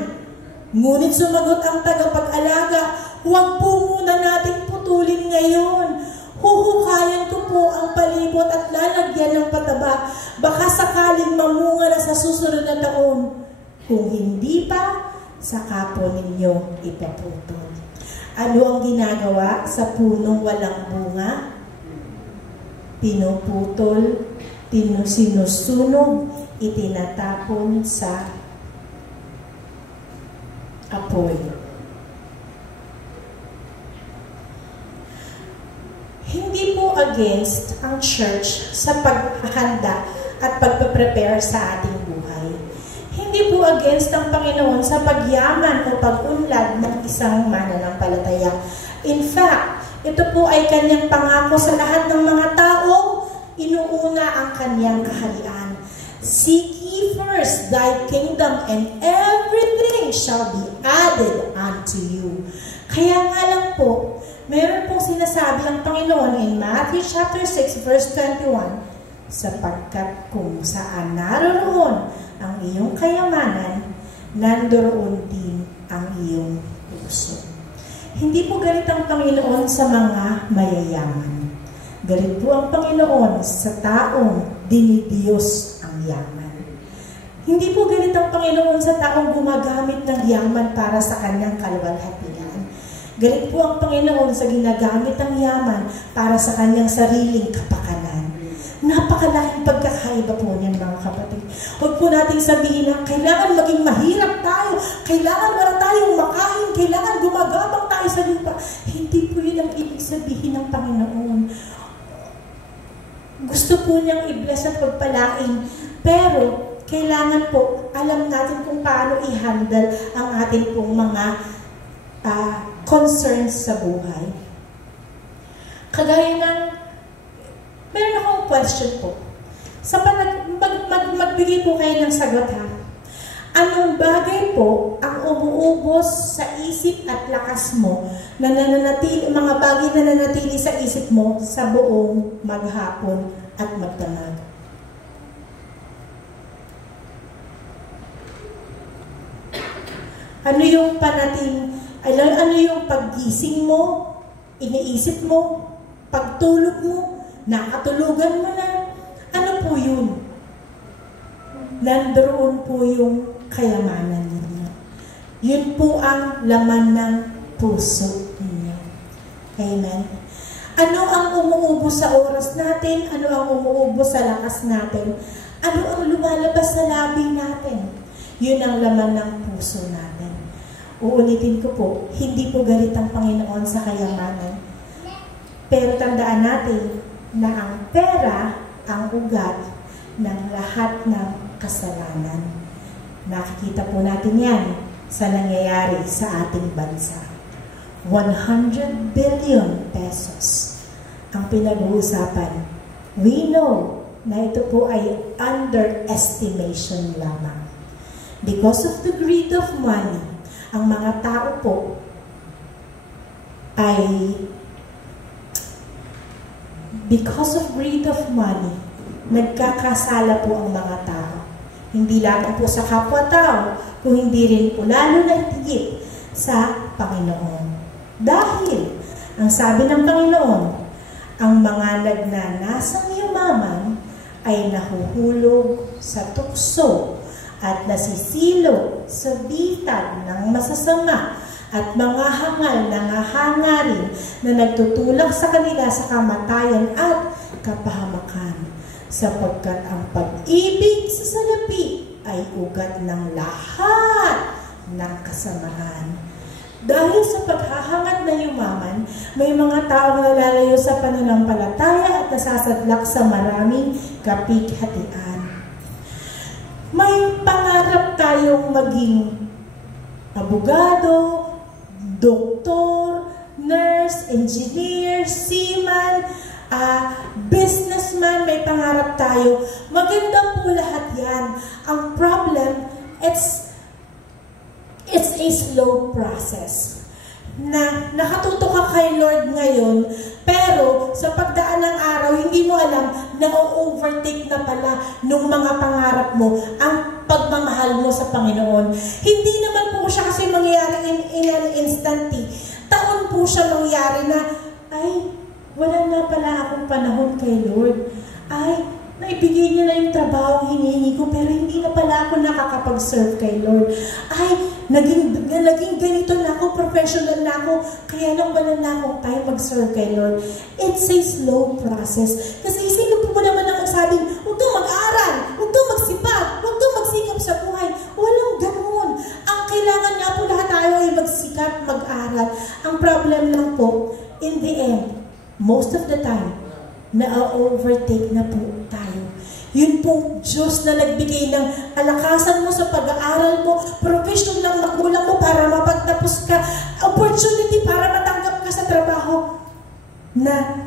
Ngunit sumagot ang tagapag-alaga, huwag po muna nating putulin ngayon. Huhukayan ko po ang palibot at lalagyan ng pataba. Baka sakaling mamunga na sa susunod na taon. Kung hindi pa, saka po ninyo ipaputol. Ano ang ginagawa sa punong walang bunga? Pinuputol, sinusunog, itinatapon sa apoy. Hindi po against ang church sa paghahanda at pagpe-prepare sa ating buhay. Hindi po against ang Panginoon sa pagyaman o pag-unlad ng isang mananampalataya. In fact, ito po ay kanyang pangako sa lahat ng mga taong inuuna ang kanyang kaharian. Seek ye first thy kingdom and everything shall be added unto you. Kaya nga lang po, meron pong sinasabi ang Panginoon in Matthew chapter 6 verse 21, sapagkat kung saan naroroon ang iyong kayamanan, nandoon din ang iyong puso. Hindi po galit ang Panginoon sa mga mayayaman. Galit po ang Panginoon sa taong dinidiyos ang yaman. Hindi po galit ang Panginoon sa taong gumagamit ng yaman para sa kanyang kaluwalhatian. Galit po ang Panginoon sa ginagamit ng yaman para sa kanyang sariling kapakanan. Napakalahing pagkakaiba po niyan, mga kapatid. Huwag po nating sabihin na kailangan maging mahirap tayo, kailangan wala tayong makain, kailangan gumagabang tayo sa lupa. Hindi po yun ang ibig sabihin ng Panginoon. Gusto po niyang i-bless at pagpalain, pero kailangan po alam natin kung paano i-handle ang ating pong mga concerns sa buhay. Kagaya ng meron akong question po. Sa magbigay po kayo ng sagot, ha? Anong bagay po ang umuubos sa isip at lakas mo na nananatili, mga bagay na nananatili sa isip mo sa buong maghapon at magdamag? Ano yung ano yung paggising mo, iniisip mo, pagtulog mo, nakatulugan mo na, ano po yun? Nandoon po yung kayamanan ninyo. Yun po ang laman ng puso ninyo. Amen. Ano ang umuubos sa oras natin? Ano ang umuubos sa lakas natin? Ano ang lumalabas sa labi natin? Yun ang laman ng puso natin. Uulitin ko po, hindi po galit ang Panginoon sa kayamanan. Pero tandaan natin na ang pera ang ugat ng lahat ng kasalanan. Nakikita po natin yan sa nangyayari sa ating bansa. 100 billion pesos ang pinag-uusapan. We know na ito po ay underestimation lamang. Because of the greed of money, ang mga tao po ay because of greed of money, nagkakasala po ang mga tao. Hindi lamang po sa kapwa-tao, kung hindi rin po lalo na higit sa Panginoon. Dahil, ang sabi ng Panginoon, ang mga nagnanasang yumaman ay nahuhulog sa tukso at nasisilo sa bitag ng masasama at mga hangal na hangarin na nagtutulak sa kanila sa kamatayan at kapahamakan, sapagkat ang pag-ibig sa salapi ay ugat ng lahat ng kasamaan. Dahil sa paghahangad na yumaman, may mga taong nalalayo sa pananampalataya at nasasadlak sa maraming kapighatian. May pangarap tayong maging abogado, doktor, nurse, engineer, seaman, businessman, may pangarap tayo. Maganda po lahat yan. Ang problem, it's a slow process. Na nakatuto ka kay Lord ngayon, pero sa pagdaan ng araw, hindi mo alam na o-overtake na pala nung mga pangarap mo ang pagmamahal mo sa Panginoon. Hindi naman po siya kasi mangyayari in an instant. Taon po siya mangyayari na, ay, wala na pala akong panahon kay Lord. Ay, naibigay niya na yung trabaho hinihingi ko, pero hindi na pala ako nakakapag-serve kay Lord. Ay, naging ganito na ako, professional na ako, kaya lang wala na akong time mag-serve kay Lord. It's a slow process. Kasi isipin po naman ang magsabing, huwag kang mag-aral, huwag kang magsipag, huwag kang magsikap sa buhay. Walang ganun. Ang kailangan nga po lahat tayo ay magsikap, mag-aral. Ang problem lang po, in the end, most of the time, na-overtake na po tayo. Yun pong Diyos na nagbigay ng kalakasan mo sa pag-aaral mo, provision ng magulang mo para mapagtapos ka, opportunity para matanggap ka sa trabaho, na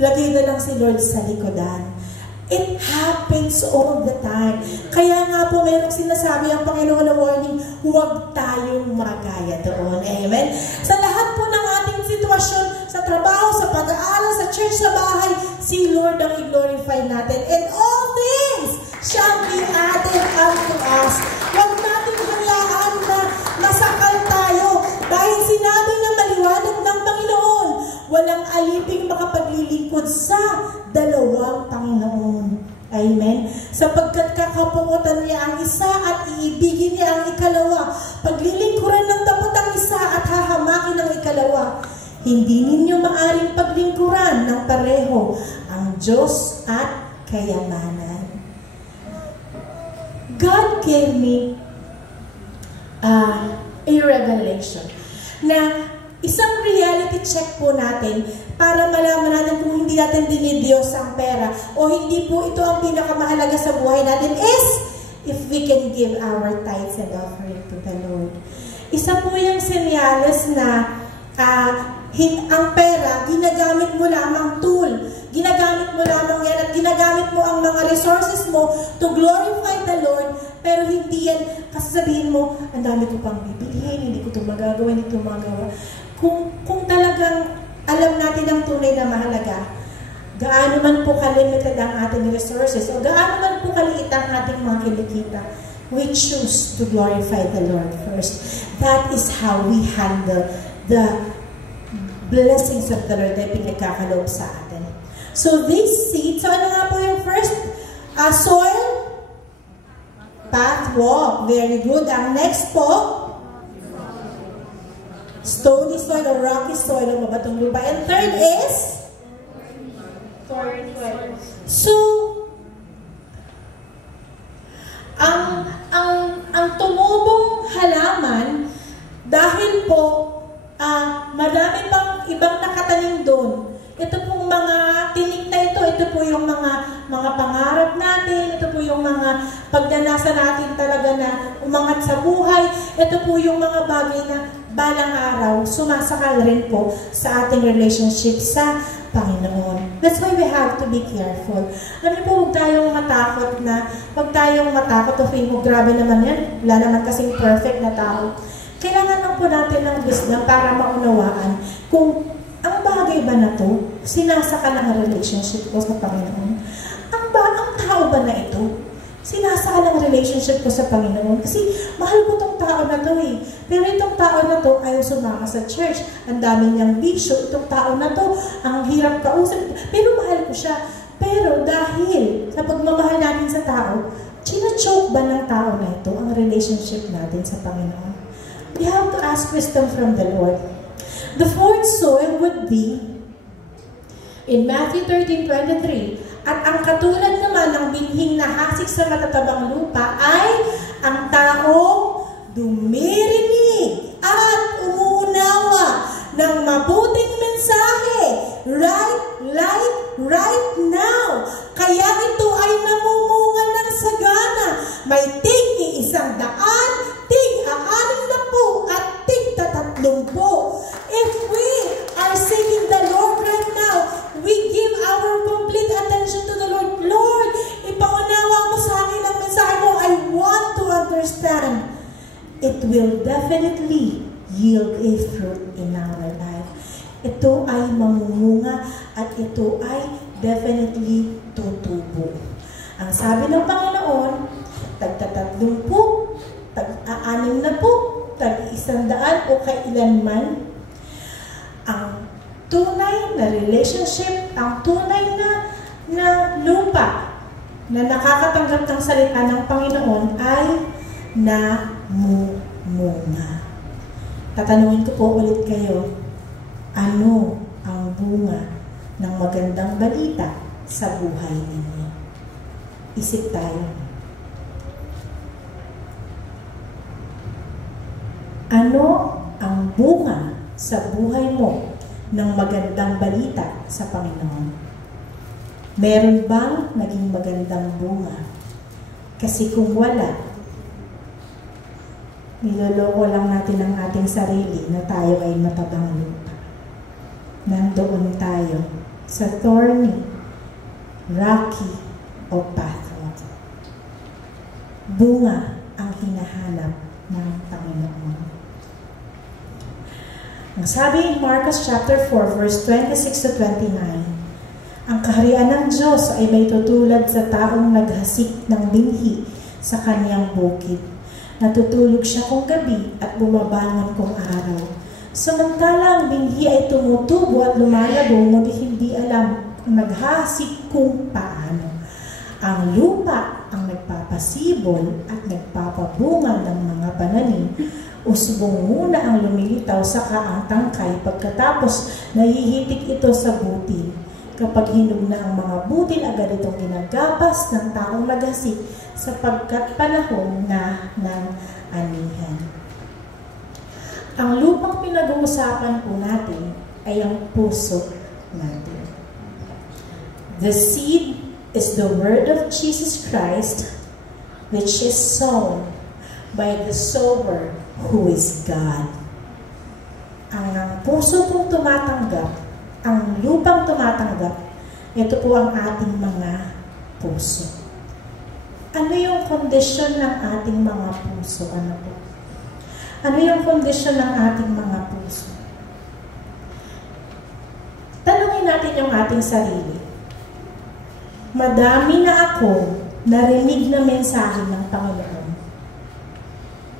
lagay na lang si Lord sa likodan. It happens all the time. Kaya nga po mayroong sinasabi ang Panginoon na warning, huwag tayong magaya doon. Amen? Sa lahat po ng ating sitwasyon, sa trabaho, sa pag-aaral, sa church, sa bahay, si Lord ang i-glorify natin. And all things shall be added unto us. Huwag natin hayaan na masakal tayo dahil sinabi ng maliwanag ng Panginoon, walang aliping makapaglilingkod sa dalawang Panginoon. Amen? Sapagkat kakapungutan niya ang isa at iibigin niya ang ikalawa. Paglilingkuran ng tapat ang isa at hahamakin ang ikalawa. Hindi ninyo maaring paglingkuran ng pareho ang Diyos at kayamanan. God gave me a revelation na isang reality check po natin para malaman natin kung hindi natin dinidiyos ang pera o hindi po ito ang pinakamahalaga sa buhay natin is if we can give our tithes and offering to the Lord. Isa po yung senyales na ang pera, ginagamit mo lamang tool. Ginagamit mo lamang yan at ginagamit mo ang mga resources mo to glorify the Lord, pero hindi yan, kasi sabihin mo, ang dami ko pang bibilihin, hindi ko ito magagawa, hindi ito magawa. Kung talagang alam natin ang tunay na mahalaga, gaano man po kalimited ang ating resources o gaano man po kaliit ang ating mga kinikita, we choose to glorify the Lord first. That is how we handle the blessings of the Lord na pinagkakaloob sa atin. So this seed, so ano nga po yung first? Soil? Path, walk. Very good. Ang next po, stony soil or rocky soil o mabatong lupa. And third is? Thorny soil. So, ang tumubong halaman, dahil po marami pang ibang nakatanim doon. Ito pong mga tinik na ito po yung mga pangarap natin, ito po yung mga pagdanasa natin talaga na umangat sa buhay, ito po yung mga bagay na balang araw, sumasakal rin po sa ating relationship sa Panginoon. That's why we have to be careful. Alam niyo po, huwag tayong matakot o feel mo, grabe naman yan, wala naman kasing perfect na tao. Kailangan po natin ng wisdom para maunawaan kung ang bagay ba na to, sinasaka ng relationship ko sa Panginoon. Ang tao ba na ito, sinasaka ng relationship ko sa Panginoon. Kasi mahal ko tong tao na to eh. Pero itong tao na to ayaw sumama sa church. Ang dami niyang bisyo. Itong tao na to, ang hirap kausap. Pero mahal ko siya. Pero dahil sa pagmamahal natin sa tao, china-choke ba ng tao na ito ang relationship natin sa Panginoon? We have to ask wisdom from the Lord. The fourth soil would be in Matthew 13:23. At ang katulad naman ng binhing nahasik sa matatabang lupa ay ang taong dumirinig at umuunawa ng mabuting mensahe right now. Kaya ito ay namumunga ng sagana. May tig 100, tig 60 at tig 30. If we are seeking the Lord right now, we give our complete attention to the Lord. Lord, ipaunawa mo sa akin ang mensahe mo. I want to understand. It will definitely yield a fruit in our life. Ito ay mamumunga at ito ay definitely tutubo. Ang sabi ng Panginoon, tag-30, tag-60, tag-100 o kailanman, ang tunay na relationship, ang tunay na lupa na nakakatanggap ng salita ng Panginoon ay namumunga. Tatanungin ko po ulit kayo, ano ang bunga ng magandang balita sa buhay ninyo? Isip tayo. Ano ang bunga sa buhay mo ng magandang balita sa Panginoon? Meron bang naging magandang bunga? Kasi kung wala, niloloko lang natin ang ating sarili na tayo ay matabang lupa. Nandoon tayo sa thorny, rocky, o pathway. Bunga ang hinahanap ng Panginoon. Ang sabi in Marcos chapter 4, verse 26 to 29, ang kaharian ng Diyos ay may tutulad sa taong naghasik ng binhi sa kanyang bukid. Natutulog siya kung gabi at bumabangon kung araw. Samantala ang binhi ay tumutubo at lumalago, ngunit hindi alam kung naghasik kung paano. Ang lupa ang nagpapasibol at nagpapabunga ng mga pananim. Usbong muna ang lumilitaw saka ang tangkay, pagkatapos nahihitik ito sa butil. Kapag hinog na ang mga butil, agad itong ginagapas ng taong naghasik sapagkat panahon na ng anihan. Ang lupang pinag-uusapan po natin ay ang puso natin. The seed is the word of Jesus Christ, which is sown by the sower who is God. Ang puso pong tumatanggap, ang lupang tumatanggap, ito po ang ating mga puso. Ano yung kondisyon ng ating mga puso? Ano po? Ano yung kondisyon ng ating mga puso? Tanungin natin yung ating sarili. Madami na ako narinig na mensahe ng Panginoon.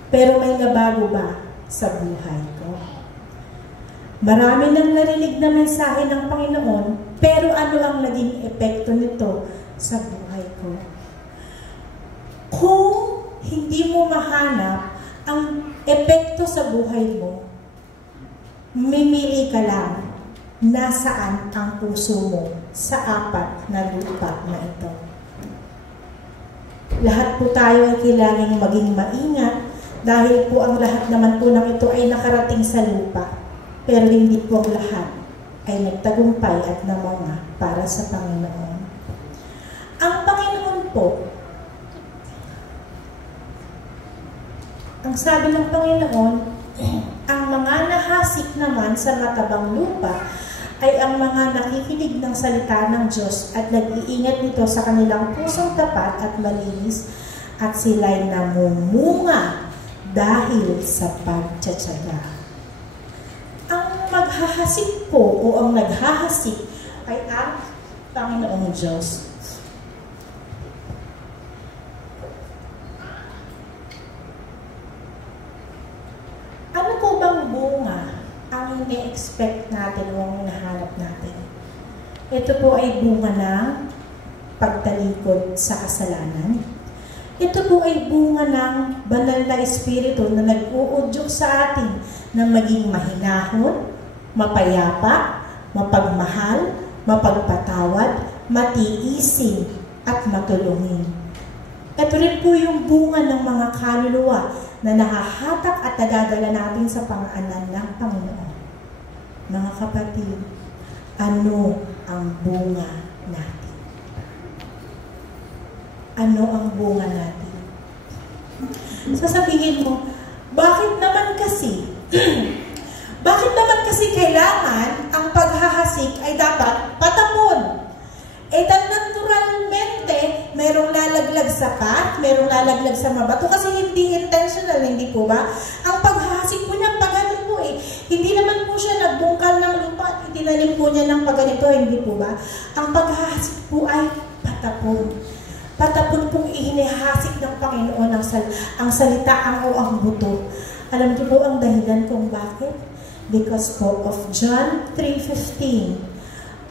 Pero may nabago ba sa buhay ko? Marami nang narinig na mensahe ng Panginoon, pero ano ang naging epekto nito sa buhay ko? Kung hindi mo mahanap ang epekto sa buhay mo, mimili ka lang nasaan ang puso mo sa apat na lupa na ito. Lahat po tayo ay kailangang maging maingat dahil po ang lahat naman po ng ito ay nakarating sa lupa. Pero hindi po ang lahat ay nagtagumpay at namanga para sa Panginoon. Ang Panginoon po, ang sabi ng Panginoon, ang mga nahasik naman sa matabang lupa ay ang mga nakikinig ng salita ng Diyos at nag-iingat nito sa kanilang pusong tapat at malinis at sila'y namumunga dahil sa pagtsatsaga. Ang maghahasik po o ang naghahasik ay ang Panginoong Diyos. Ano po bang bunga ang ini-expect natin o ang hinahanap natin? Ito po ay bunga ng pagtalikod sa kasalanan. Ito po ay bunga ng banal na espiritu na nag-uudyok sa atin na maging mahinahon, mapayapa, mapagmahal, mapagpatawad, matiisin, at matulungin. Ito rin po yung bunga ng mga kaluluwa na nahahatak at nadadala natin sa pangaanan ng Panginoon. Mga kapatid, ano ang bunga natin? Ano ang bunga natin? Sasabihin mo, bakit naman kasi? Bakit naman kasi kailangan ang paghahasik ay dapat patapon? Naturalmente, merong lalaglag sa path, merong lalaglag sa mabato kasi hindi intentional, hindi po ba? Ang paghahasik po niya, pagano po eh. Hindi naman po siya nagbungkal ng lupa, itinanim po niya ng paganito, hindi po ba? Ang paghahasik po ay patapon. Patapon pong ihinihasik ng Panginoon ang salita o ang buto. Alam niyo po ang dahilan kung bakit? Because po of John 3:15,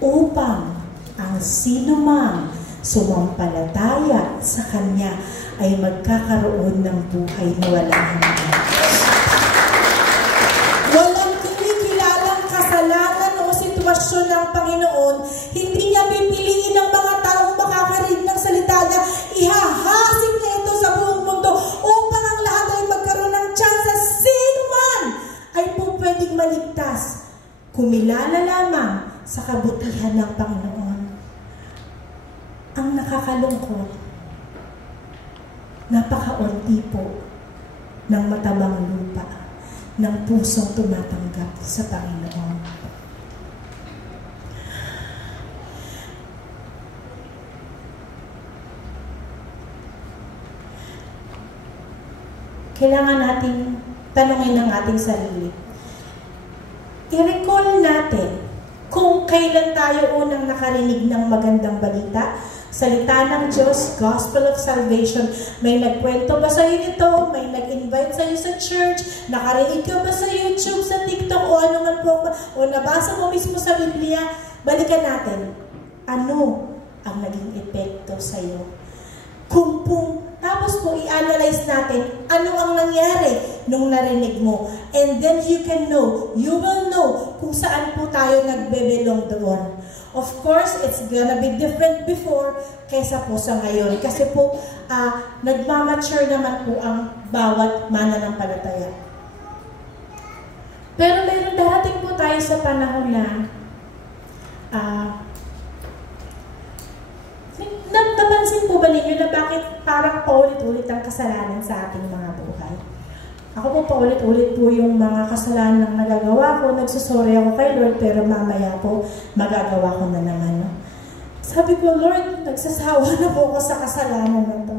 upang ang sinumang sumampalataya sa Kanya ay magkakaroon ng buhay na walang hanggan. Walang kinikilalang kasalanan o sitwasyon ng Panginoon, hindi niya pipiliin ang mga taong makakarinig ng salita niya, ihahasik niya ito sa buong mundo upang ang lahat ay magkaroon ng tsansa. Sino man ay po pwedeng maligtas, kumilala lamang sa kabutihan ng Panginoon. Ang nakakalungkot, napakaunti po ng matabang lupa ng pusong tumatanggap sa Panginoon. Kailangan natin tanungin ang ating sarili. I-recall natin kung kailan tayo unang nakarinig ng magandang balita, salita ng Diyos, Gospel of Salvation. May nagkwento ba sa'yo nito? May nag-invite sa'yo sa church? Nakarinig ka ba sa YouTube, sa TikTok, o ano man po? O nabasa mo mismo sa Biblia? Balikan natin. Ano ang naging epekto sa'yo? Tapos po, i-analyze natin ano ang nangyari nung narinig mo. And then you will know kung saan po tayo nagbebelong doon. Of course, it's gonna be different before kaysa po sa ngayon. Kasi po, nagmamature naman po ang bawat mananampalataya. Pero meron darating po tayo sa panahon na napansin po ba ninyo na bakit parang paulit-ulit ang kasalanan sa ating mga buhay? Ako po paulit-ulit po yung mga kasalanan na nagagawa ko, nagsusorry ako kay Lord, pero mamaya po magagawa ko na naman. No? Sabi ko, Lord, nagsasawa na po ako sa kasalanan na to.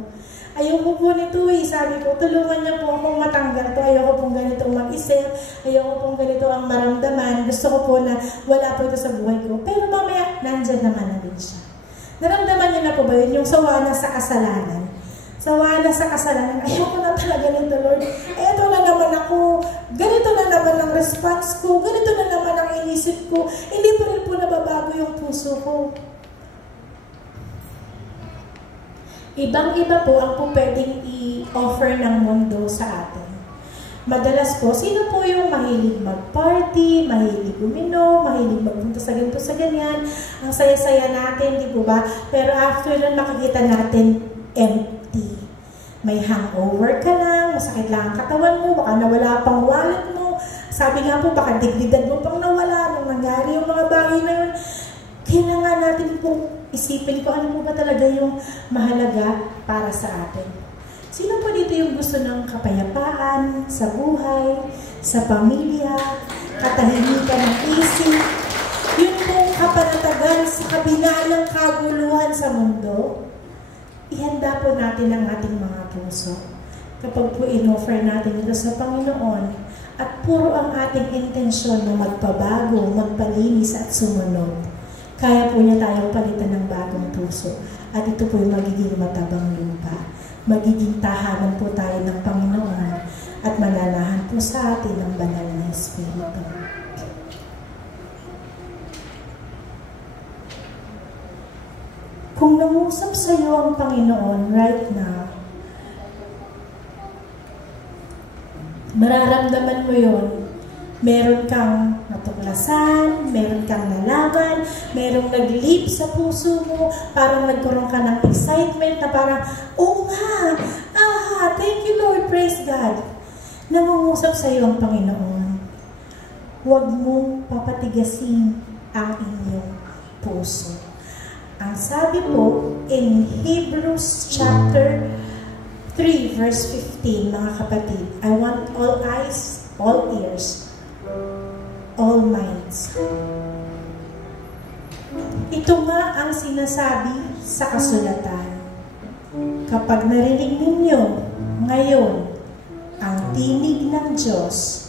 Ayoko po nito eh. Sabi ko, tulungan niya po akong matanggal to. Ayoko pong ganito mag-isip. Ayoko pong ganito ang maramdaman. Gusto ko po na wala po ito sa buhay ko. Pero mamaya, nandyan naman na din siya. Naramdaman niyo na po ba yun? Yung sawa na sa kasalanan. Sawa na sa kasalanan. Ayoko na talaga nito, Lord. Eto na naman ako. Ganito na naman ang response ko. Ganito na naman ang inisip ko. Hindi pa rin po nababago yung puso ko. Ibang-iba po ang po pwedeng i-offer ng mundo sa atin. Madalas po, sino po yung mahilig mag-party, mahilig uminom, mahilig magpunta sa ganito sa ganyan, ang saya-saya natin, di po ba? Pero after nun, makikita natin empty. May hangover ka lang, masakit lang ang katawan mo, baka nawala pang wallet mo. Sabi nga po, baka dignidad mo pang nawala nung nangyari yung mga bagay na yun. Kailangan natin po isipin ko ano po ba talaga yung mahalaga para sa atin. Sino po dito yung gusto ng kapayapaan sa buhay, sa pamilya, katahimikan ng isip, yung pong kapanatagan sa kabila ng kaguluhan sa mundo? Ihanda po natin ang ating mga puso. kapag po in-offer natin ito sa Panginoon at puro ang ating intensyon na magpabago, magpalinis at sumunod, kaya po niya tayong palitan ng bagong puso. At ito po yung magiging matabang lupa. Magiging tahanan po tayo ng Panginoon at mananahan po sa atin ang banal na Espiritu. Kung nangusap sa iyo ang Panginoon right now, mararamdaman mo yun. Meron kang natuklasan, meron kang nalaman, merong nag-leap sa puso mo, parang nagkaroon ka ng excitement na parang, oh nga, thank you Lord, praise God. Nangungusap sa iyo ang Panginoon. Huwag mong papatigasin ang inyong puso. Ang sabi po in Hebrews chapter 3 verse 15, mga kapatid, I want all eyes, all ears, all minds. Ito nga ang sinasabi sa kasulatan. Kapag narinig ninyo ngayon ang tinig ng Diyos,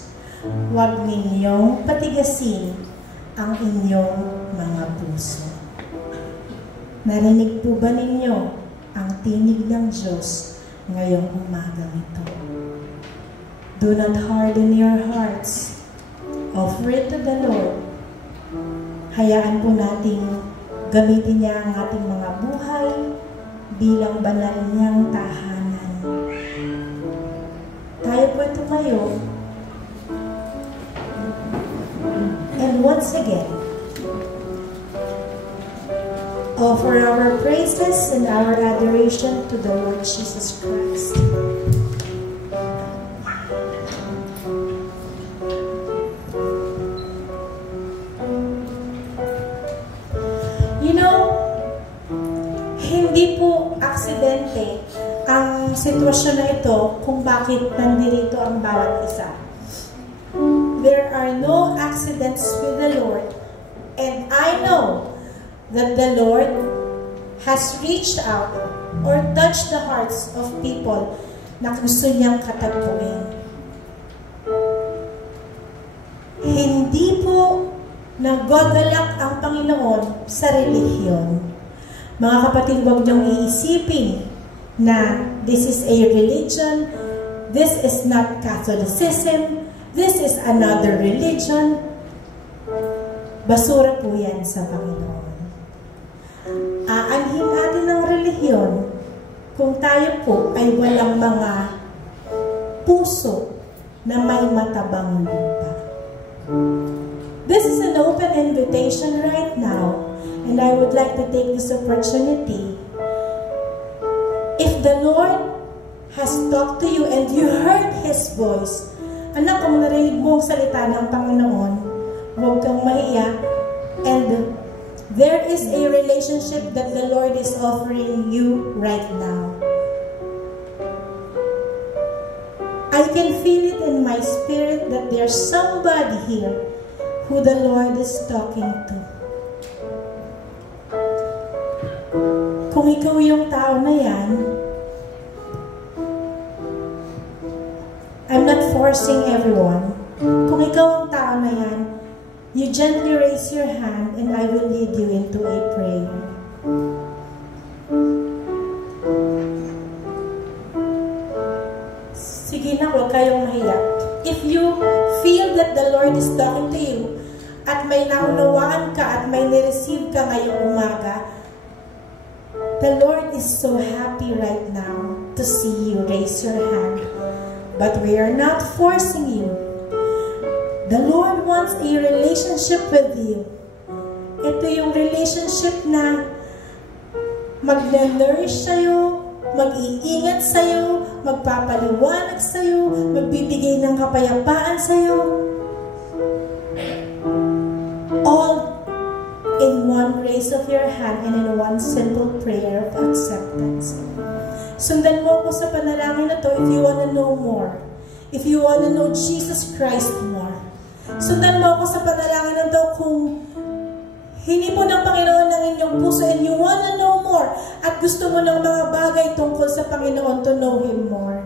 huwag ninyong patigasin ang inyong mga puso. Narinig po ba ninyo ang tinig ng Diyos ngayong umagang ito? Do not harden your hearts. Offer it to the Lord. Hayaan po nating gamitin niya ang ating mga buhay bilang banal niyang tahanan. Tayo po tumayo. And once again, offer our praises and our adoration to the Lord Jesus Christ. Hindi po aksidente ang sitwasyon na ito kung bakit nandito ang bawat isa. There are no accidents with the Lord, and I know that the Lord has reached out or touched the hearts of people na gusto niyang katagpuin. Hindi po nagagalak ang Panginoon sa relihiyon. Mga kapatid, huwag niyong iisipin na this is a religion, this is not Catholicism, this is another religion. Basura po yan sa Panginoon. Aanhin natin ang relihiyon kung tayo po ay walang mga puso na may matabang lupa. This is an open invitation right now. And I would like to take this opportunity. If the Lord has talked to you and you heard His voice, anak, kung narinig mo ang salita ng Panginoon, huwag kang mahiya. And there is a relationship that the Lord is offering you right now. I can feel it in my spirit that there's somebody here who the Lord is talking to. Kung ikaw yung tao na yan, I'm not forcing everyone. Kung ikaw ang tao na yan, you gently raise your hand and I will lead you into a prayer. Sige na, huwag kayong mahiya. If you feel that the Lord is talking to you, at may naunawaan ka at may nireceive ka ngayong umaga, the Lord is so happy right now to see you raise your hand. But we are not forcing you. The Lord wants a relationship with you. Ito yung relationship na mag-nourish sa'yo, mag-iingat sa'yo, magpapaliwanag sa'yo, magbibigay ng kapayapaan sa'yo. All in one raise of your hand and in one simple prayer of acceptance. Sundan mo ko sa panalangin na to if you want to know more. If you want to know Jesus Christ more. Sundan mo ko sa panalangin na to kung hindi mo ng Panginoon ng inyong puso and you want to know more at gusto mo ng mga bagay tungkol sa Panginoon to know Him more.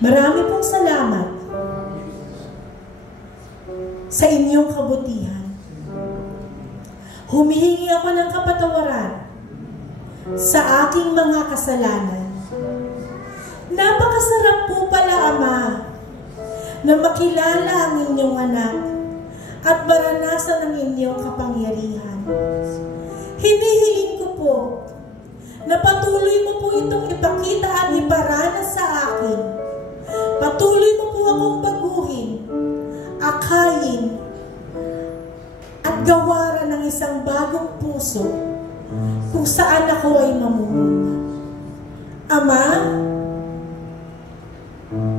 Marami pong salamat sa inyong kabutihan. Humihingi ako ng kapatawaran sa aking mga kasalanan. Napakasarap po pala, Ama, na makilala ang inyong anak at maranasan ang inyong kapangyarihan. Hinihiling ko po na patuloy mo po itong ipakita at iparanas sa akin. Patuloy mo po akong baguhin, akayin, at gawaran ng isang bagong puso kung saan ako ay mamumunga. Ama,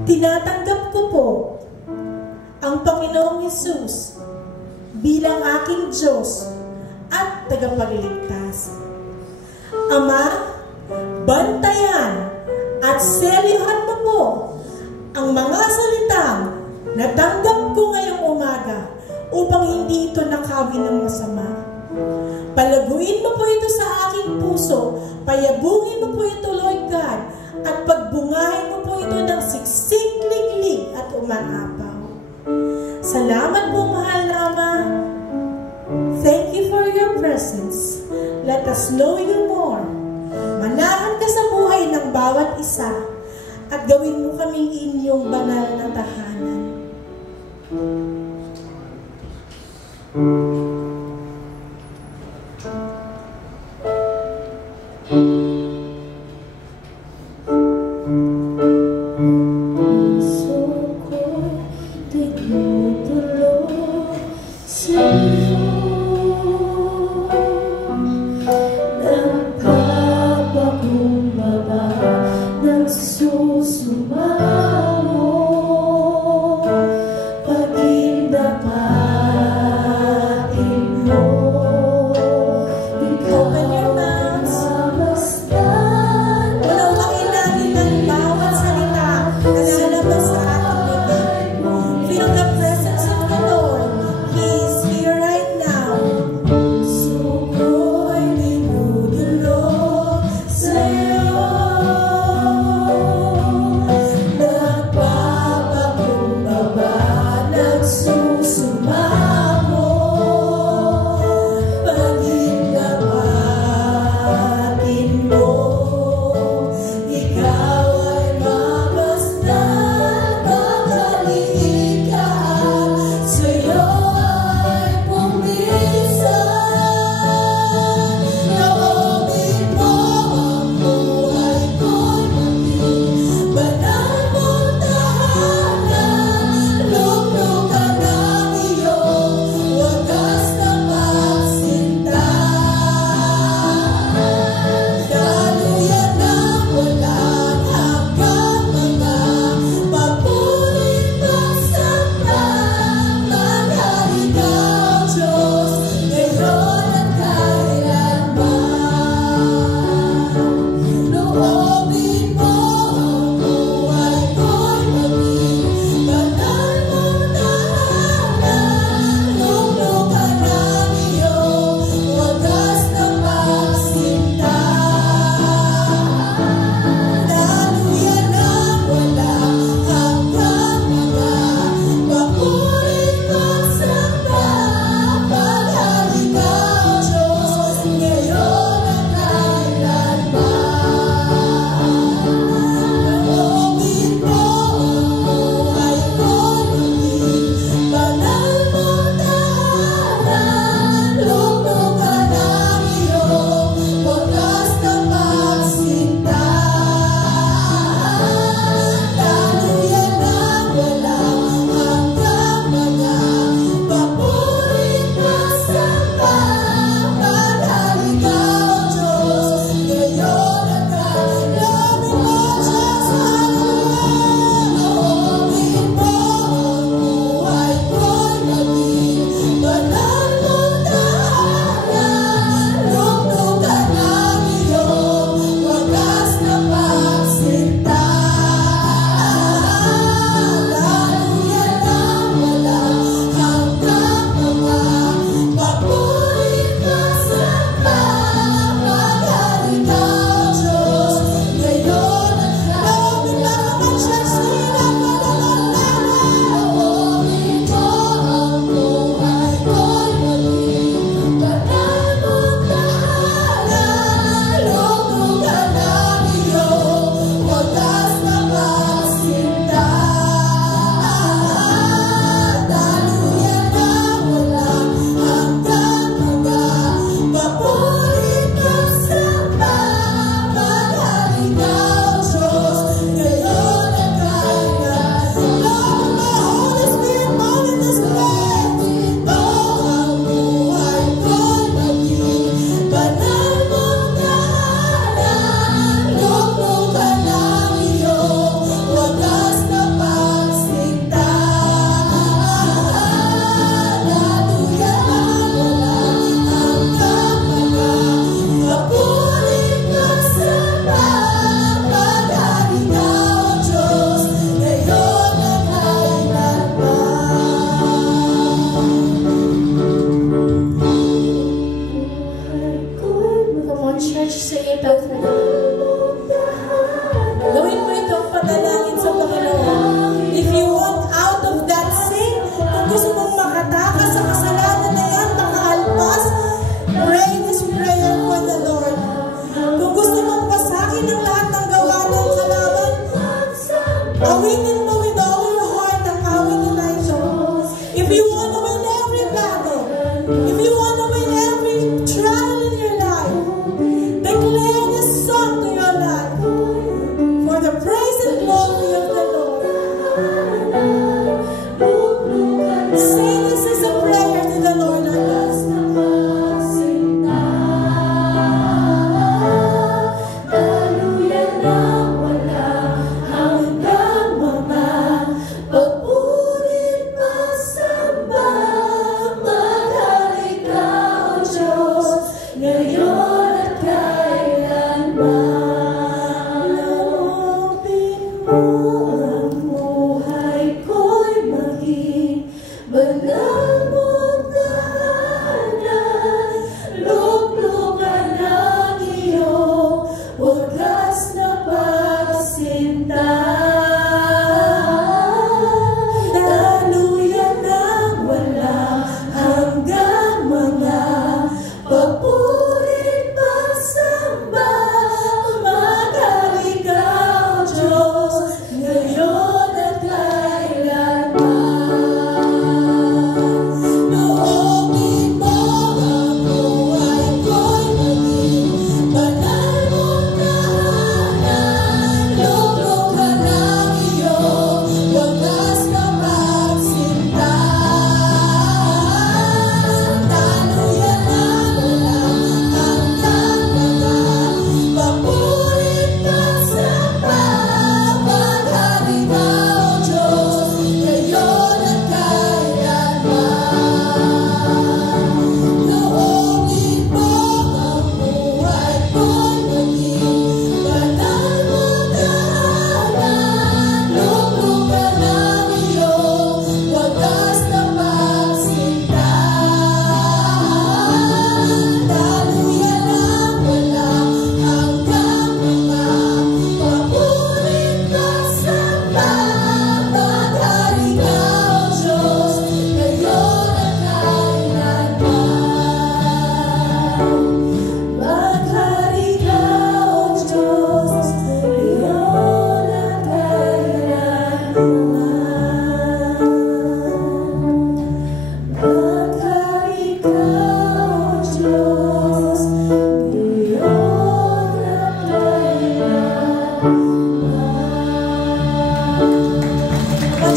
tinatanggap ko po ang Panginoong Hesus bilang aking Diyos at tagapagligtas. Ama, bantayan at selyuhan mo po ang mga salitang natanggap ko ngayong umaga upang hindi ito nakawin ng masama. Palaguin mo po ito sa aking puso, payabungin mo po ito, Lord God, at pagbungahin mo po ito ng siksik, liglig at umaapaw. Salamat po, mahal na Ama. Thank you for your presence. Let us know you more. Manahan ka sa buhay ng bawat isa at gawin mo kaming inyong banal na tahanan. Nagpapakumbaba ng susumamo.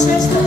church na